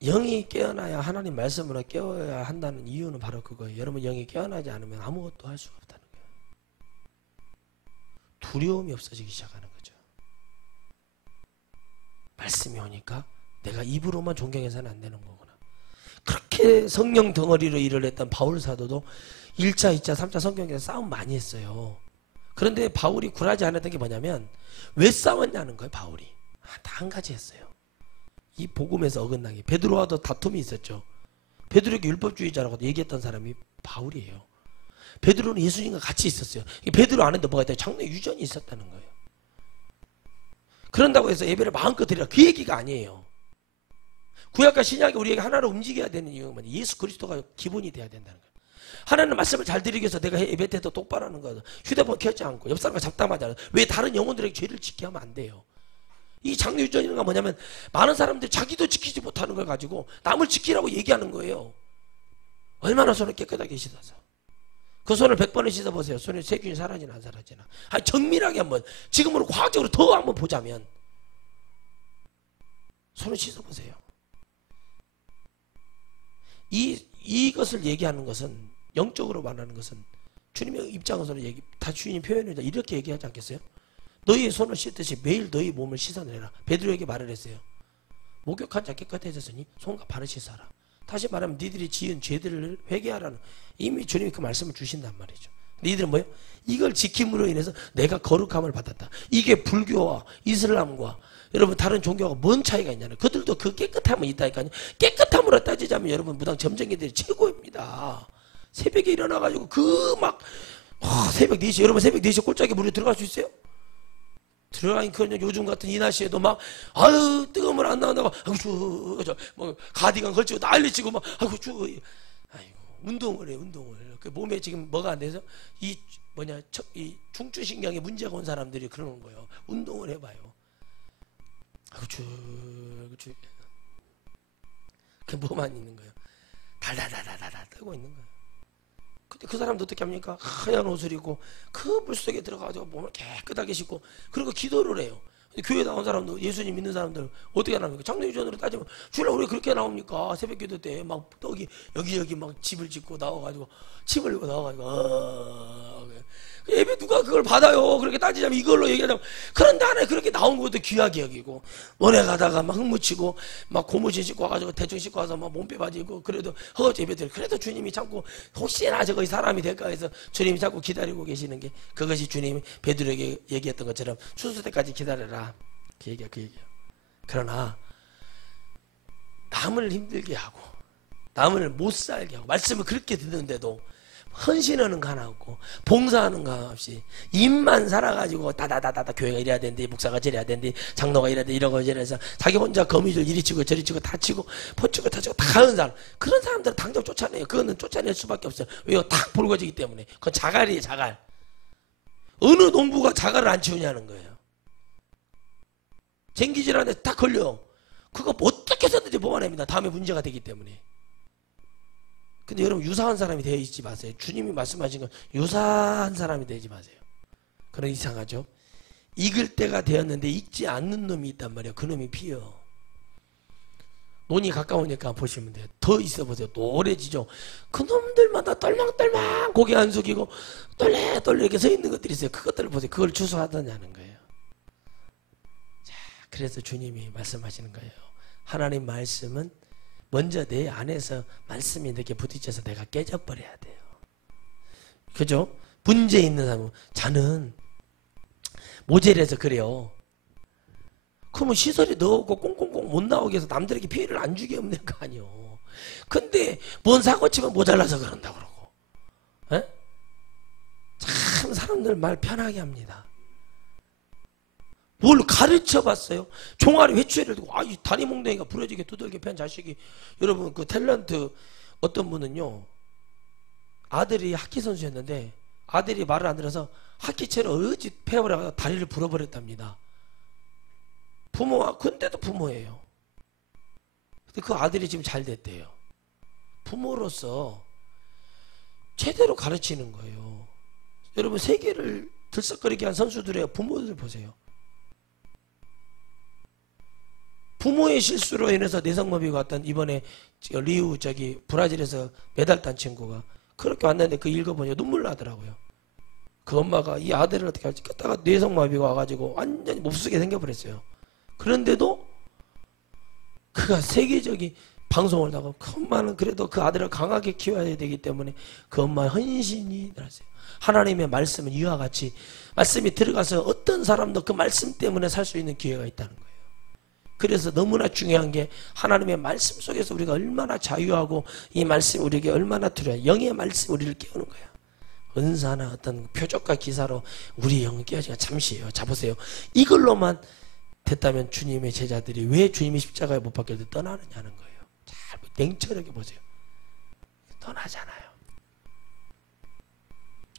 영이 깨어나야 하나님 말씀으로 깨어야 한다는 이유는 바로 그거예요. 여러분 영이 깨어나지 않으면 아무것도 할 수가 없다는 거예요. 두려움이 없어지기 시작하는 거죠. 말씀이 오니까 내가 입으로만 존경해서는 안 되는 거구나. 그렇게 성령 덩어리로 일을 했던 바울 사도도 1차, 2차, 3차 성경에서 싸움 많이 했어요. 그런데 바울이 굴하지 않았던 게 뭐냐면 왜 싸웠냐는 거예요. 바울이 다 한 가지 했어요. 이 복음에서 어긋나게. 베드로와도 다툼이 있었죠. 베드로에게 율법주의자라고 얘기했던 사람이 바울이에요. 베드로는 예수님과 같이 있었어요. 베드로 안에 뭐가 있다? 장래 유전이 있었다는 거예요. 그런다고 해서 예배를 마음껏 드리라 그 얘기가 아니에요. 구약과 신약이 우리에게 하나로 움직여야 되는 이유는 뭐냐? 예수 그리스도가 기본이 돼야 된다는 거예요. 하나님 말씀을 잘 드리기 위해서 내가 예배 때도 똑바로 하는 거예요. 휴대폰 켜지 않고 옆 사람과 잡담하지 않아요. 왜 다른 영혼들에게 죄를 짓게 하면 안 돼요. 이 장래 유전이라는 건 뭐냐면 많은 사람들이 자기도 지키지 못하는 걸 가지고 남을 지키라고 얘기하는 거예요. 얼마나 손을 깨끗하게 씻어서 그 손을 100번을 씻어보세요. 손에 세균이 사라지나 안 사라지나. 아니 정밀하게 한번 지금으로 과학적으로 더 한번 보자면 손을 씻어보세요. 이것을 얘기하는 것은 영적으로 말하는 것은 주님의 입장에서는 다 주님 표현을 이렇게 얘기하지 않겠어요? 너희의 손을 씻듯이 매일 너희 몸을 씻어내라. 베드로에게 말을 했어요. 목욕한 자 깨끗해졌으니 손과 발을 씻어라. 다시 말하면 니들이 지은 죄들을 회개하라는 이미 주님이 그 말씀을 주신단 말이죠. 니들은 뭐예요? 이걸 지킴으로 인해서 내가 거룩함을 받았다. 이게 불교와 이슬람과 여러분 다른 종교가 뭔 차이가 있냐면 그들도 그 깨끗함은 있다니까요. 깨끗함으로 따지자면 여러분 무당 점쟁이들이 최고입니다. 새벽에 일어나가지고 새벽 4시 여러분 새벽 4시 꼴짝에 물에 들어갈 수 있어요? 들어가니까 요즘 같은 이 날씨에도 막 아유 뜨거운 물 안 나온다고 아이고 뭐 가디건 걸치고 난리치고 막 아이고 아이고 운동을 해 운동을. 그 몸에 지금 뭐가 안 돼서 이 이 중추신경에 문제가 온 사람들이 그러는 거예요. 운동을 해봐요. 아이고 그 뭐만 있는 거예요. 달달달달달 떨고 있는 거예요. 근데 그 사람도 어떻게 합니까? 하얀 옷을 입고 그 물속에 들어가서 몸을 깨끗하게 씻고 그리고 기도를 해요. 교회 나온 사람들, 예수님 믿는 사람들 어떻게 나옵니까? 장로유전으로 따지면 주일날 우리 그렇게 나옵니까? 새벽기도 때 막 여기 막 집을 짓고 나와가지고 침을 흘리고 나와가지고 예배 누가 그걸 받아요? 그렇게 따지자면 이걸로 얘기하자면 그런데 안에 그렇게 나온 것도 귀하게 여기고 논에 가다가 막 흙묻히고 막 고무신 신고 와가지고 대충 신고 와서 막 몸빼 바지고 그래도 허거 예배들 그래도 주님이 참고 혹시나 저거 사람이 될까 해서 주님이 자꾸 기다리고 계시는 게 그것이 주님이 베드로에게 얘기했던 것처럼 추수 때까지 기다려라 그 얘기야. 그러나 남을 힘들게 하고 남을 못 살게 하고 말씀을 그렇게 듣는데도 헌신하는 거 하나 없고 봉사하는 거 하나 없이 입만 살아가지고 다다다다다 교회가 이래야 되는데 목사가 저래야 되는데 장로가 이래야 돼 이러고 저래서 자기 혼자 거미줄 이리 치고 저리 치고 다 치고 퍼치고 다 치고 다 하는 사람 그런 사람들은 당장 쫓아내요. 그거는 쫓아낼 수밖에 없어요. 왜요? 탁 불거지기 때문에. 그건 자갈이에요. 자갈. 어느 농부가 자갈을 안 치우냐는 거예요. 쟁기질환에 딱 걸려. 그거 어떻게 해서든지 뽑아냅니다. 다음에 문제가 되기 때문에. 근데 여러분 유사한 사람이 되어 있지 마세요. 주님이 말씀하신 건 유사한 사람이 되지 마세요. 그런 이상하죠. 익을 때가 되었는데 익지 않는 놈이 있단 말이에요. 그 놈이 피어. 논이 가까우니까 보시면 돼요. 더 있어 보세요. 노래지죠. 그 놈들마다 떨망떨망 고개 안 숙이고 떨레떨레 이렇게 서 있는 것들이 있어요. 그것들을 보세요. 그걸 추수하더냐는 거예요. 자, 그래서 주님이 말씀하시는 거예요. 하나님 말씀은 먼저 내 안에서 말씀이 이렇게 부딪혀서 내가 깨져버려야 돼요. 그죠? 문제 있는 사람은 자는 모델에서 그래요. 그러면 시설이 넣고 꽁꽁꽁 못 나오게 해서 남들에게 피해를 안 주게 없는 거 아니요. 근데 뭔 사고 치면 모자라서 그런다 그러고. 에? 참 사람들 말 편하게 합니다. 뭘 가르쳐 봤어요? 종아리 회초리를 두고 이 다리 몽둥이가 부러지게 두들겨 팬 자식이 여러분 그 탤런트 어떤 분은요 아들이 하키 선수였는데 아들이 말을 안 들어서 하키채를 어지 패버려서 다리를 부러버렸답니다. 부모가 근데도 부모예요. 근데 그 아들이 지금 잘 됐대요. 부모로서 제대로 가르치는 거예요. 여러분 세계를 들썩거리게 한 선수들의 부모들 보세요. 부모의 실수로 인해서 내성마비가 왔던 이번에 리우 브라질에서 메달 딴 친구가 그렇게 왔는데 그 읽어보니 눈물 나더라고요. 그 엄마가 이 아들을 어떻게 할지 겠다가 내성마비가 와가지고 완전히 몹쓰게 생겨버렸어요. 그런데도 그가 세계적인 방송을 나가고 그 엄마는 그래도 그 아들을 강하게 키워야 되기 때문에 그 엄마의 헌신이 들었어요. 하나님의 말씀은 이와 같이 말씀이 들어가서 어떤 사람도 그 말씀 때문에 살 수 있는 기회가 있다는 거예요. 그래서 너무나 중요한 게 하나님의 말씀 속에서 우리가 얼마나 자유하고 이 말씀이 우리에게 얼마나 필요해. 영의 말씀이 우리를 깨우는 거예요. 은사나 어떤 표적과 기사로 우리 영을 깨우지가 잠시예요. 자 보세요. 이걸로만 됐다면 주님의 제자들이 왜 주님이 십자가에 못 박혀 떠나느냐는 거예요. 잘 냉철하게 보세요. 떠나잖아요.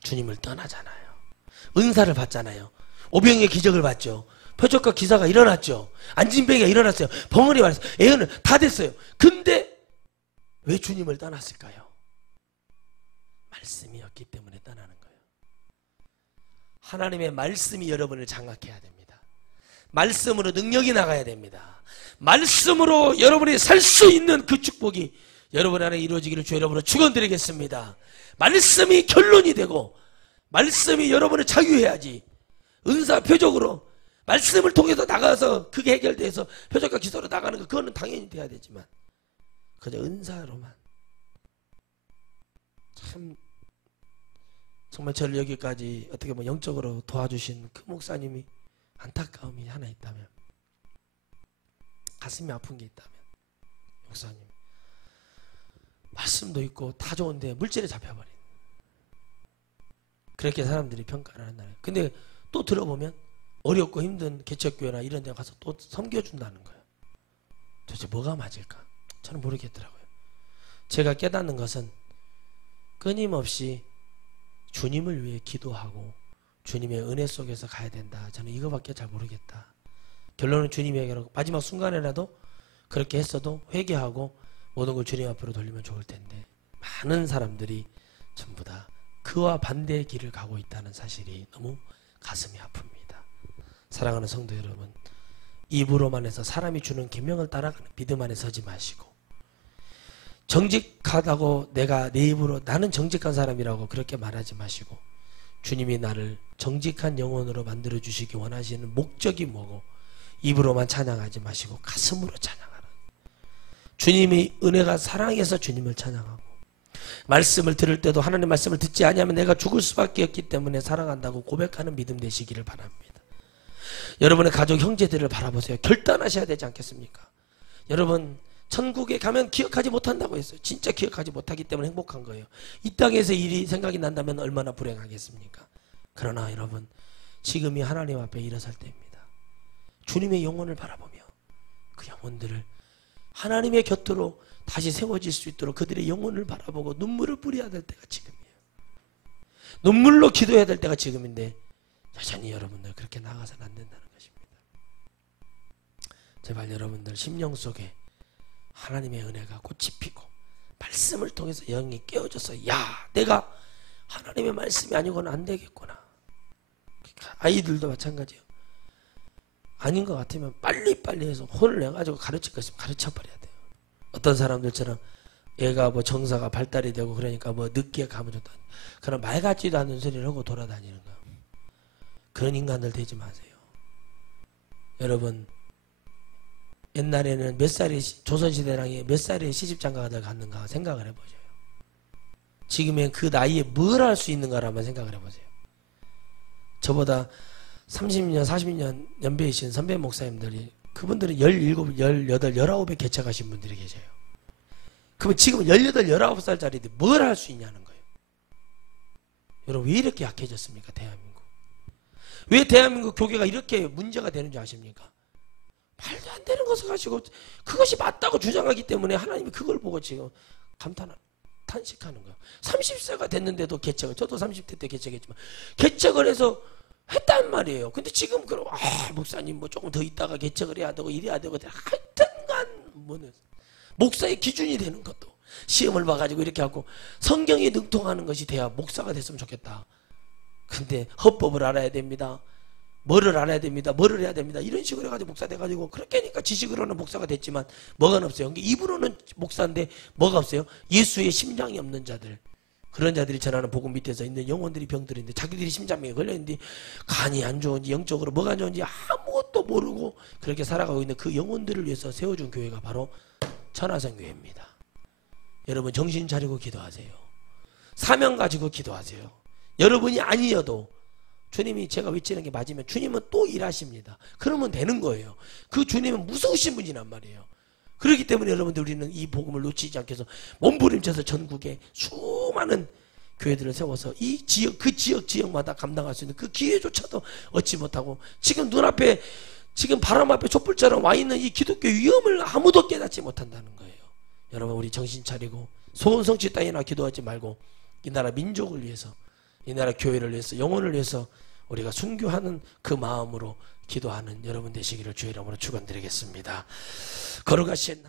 주님을 떠나잖아요. 은사를 받잖아요. 오병이의 기적을 봤죠. 표적과 기사가 일어났죠. 안진뱅이가 일어났어요. 벙어리 말했어요. 예언을 다 됐어요. 근데 왜 주님을 떠났을까요? 말씀이었기 때문에 떠나는 거예요. 하나님의 말씀이 여러분을 장악해야 됩니다. 말씀으로 능력이 나가야 됩니다. 말씀으로 여러분이 살 수 있는 그 축복이 여러분 안에 이루어지기를 주 여러분으로 축원드리겠습니다. 말씀이 결론이 되고 말씀이 여러분을 자유해야지. 은사 표적으로 말씀을 통해서 나가서 그게 해결돼서 표적과 기사로 나가는 거 그거는 당연히 돼야 되지만 그저 은사로만 참 정말 저를 여기까지 어떻게 보면 영적으로 도와주신 그 목사님이 안타까움이 하나 있다면 가슴이 아픈 게 있다면 목사님 말씀도 있고 다 좋은데 물질에 잡혀버린 그렇게 사람들이 평가를 한다는. 근데 또 들어보면 어렵고 힘든 개척교회나 이런 데 가서 또 섬겨준다는 거예요. 도대체 뭐가 맞을까? 저는 모르겠더라고요. 제가 깨닫는 것은 끊임없이 주님을 위해 기도하고 주님의 은혜 속에서 가야 된다. 저는 이거밖에 잘 모르겠다. 결론은 주님에게로 마지막 순간에라도 그렇게 했어도 회개하고 모든 걸 주님 앞으로 돌리면 좋을 텐데 많은 사람들이 전부 다 그와 반대의 길을 가고 있다는 사실이 너무 가슴이 아픕니다. 사랑하는 성도 여러분, 입으로만 해서 사람이 주는 계명을 따라가는 믿음 안에 서지 마시고 정직하다고 내가 내 입으로 나는 정직한 사람이라고 그렇게 말하지 마시고 주님이 나를 정직한 영혼으로 만들어 주시기 원하시는 목적이 뭐고 입으로만 찬양하지 마시고 가슴으로 찬양하라. 주님의 은혜가 사랑해서 주님을 찬양하고 말씀을 들을 때도 하나님 말씀을 듣지 아니하면 내가 죽을 수밖에 없기 때문에 사랑한다고 고백하는 믿음 되시기를 바랍니다. 여러분의 가족 형제들을 바라보세요. 결단하셔야 되지 않겠습니까? 여러분 천국에 가면 기억하지 못한다고 했어요. 진짜 기억하지 못하기 때문에 행복한 거예요. 이 땅에서 일이 생각이 난다면 얼마나 불행하겠습니까? 그러나 여러분 지금이 하나님 앞에 일어설 때입니다. 주님의 영혼을 바라보며 그 영혼들을 하나님의 곁으로 다시 세워질 수 있도록 그들의 영혼을 바라보고 눈물을 뿌려야 될 때가 지금이에요. 눈물로 기도해야 될 때가 지금인데 여전히 여러분들 그렇게 나가서는 안 된다는 것입니다. 제발 여러분들 심령 속에 하나님의 은혜가 꽃이 피고 말씀을 통해서 영이 깨어져서 야 내가 하나님의 말씀이 아니고는 안 되겠구나. 아이들도 마찬가지예요. 아닌 것 같으면 빨리빨리 해서 혼을 내가지고 가르칠 거 있으면 가르쳐버려야 돼요. 어떤 사람들처럼 얘가 뭐 정사가 발달이 되고 그러니까 뭐 늦게 가면 좋다. 그런 말 같지도 않은 소리를 하고 돌아다니는 거. 그런 인간들 되지 마세요. 여러분 옛날에는 몇 살이 조선시대랑 몇 살에 시집장가가 갔는가 생각을 해보세요. 지금의 그 나이에 뭘 할 수 있는가라만 생각을 해보세요. 저보다 30년 40년 연배이신 선배 목사님들이 그분들은 17, 18, 19에 개척하신 분들이 계세요. 그러면 지금 18, 19살짜리들이 뭘 할 수 있냐는 거예요. 여러분 왜 이렇게 약해졌습니까? 대한민국. 왜 대한민국 교계가 이렇게 문제가 되는 줄 아십니까? 말도 안 되는 것을 가지고 그것이 맞다고 주장하기 때문에 하나님이 그걸 보고 지금 탄식하는 거예요. 30세가 됐는데도 개척을, 저도 30대 때 개척했지만 개척을 해서 했단 말이에요. 근데 지금 그럼 목사님 뭐 조금 더 있다가 개척을 해야 되고 이래야 되고 하여튼간 뭐는 목사의 기준이 되는 것도 시험을 봐가지고 이렇게 하고 성경에 능통하는 것이 돼야 목사가 됐으면 좋겠다. 근데 헌법을 알아야 됩니다. 뭐를 알아야 됩니다. 뭐를 해야 됩니다. 이런 식으로 해가지고 목사 돼가지고 그렇게 하니까 지식으로는 목사가 됐지만 뭐가 없어요. 입으로는 목사인데 뭐가 없어요. 예수의 심장이 없는 자들, 그런 자들이 전하는 복음 밑에서 있는 영혼들이 병들인데 자기들이 심장병에 걸려있는데 간이 안 좋은지 영적으로 뭐가 안 좋은지 아무것도 모르고 그렇게 살아가고 있는 그 영혼들을 위해서 세워준 교회가 바로 천하성교회입니다. 여러분 정신 차리고 기도하세요. 사명 가지고 기도하세요. 여러분이 아니어도 주님이 제가 외치는 게 맞으면 주님은 또 일하십니다. 그러면 되는 거예요. 그 주님은 무서우신 분이란 말이에요. 그렇기 때문에 여러분들 우리는 이 복음을 놓치지 않게 해서 몸부림쳐서 전국에 수많은 교회들을 세워서 이 지역 그 지역마다 감당할 수 있는 그 기회조차도 얻지 못하고 지금 눈앞에 지금 바람 앞에 촛불처럼 와 있는 이 기독교 위험을 아무도 깨닫지 못한다는 거예요. 여러분 우리 정신 차리고 소원 성취 따위나 기도하지 말고 이 나라 민족을 위해서 이 나라 교회를 위해서 영혼을 위해서 우리가 순교하는 그 마음으로 기도하는 여러분 되시기를 주의 이름으로 축원드리겠습니다. 걸어가신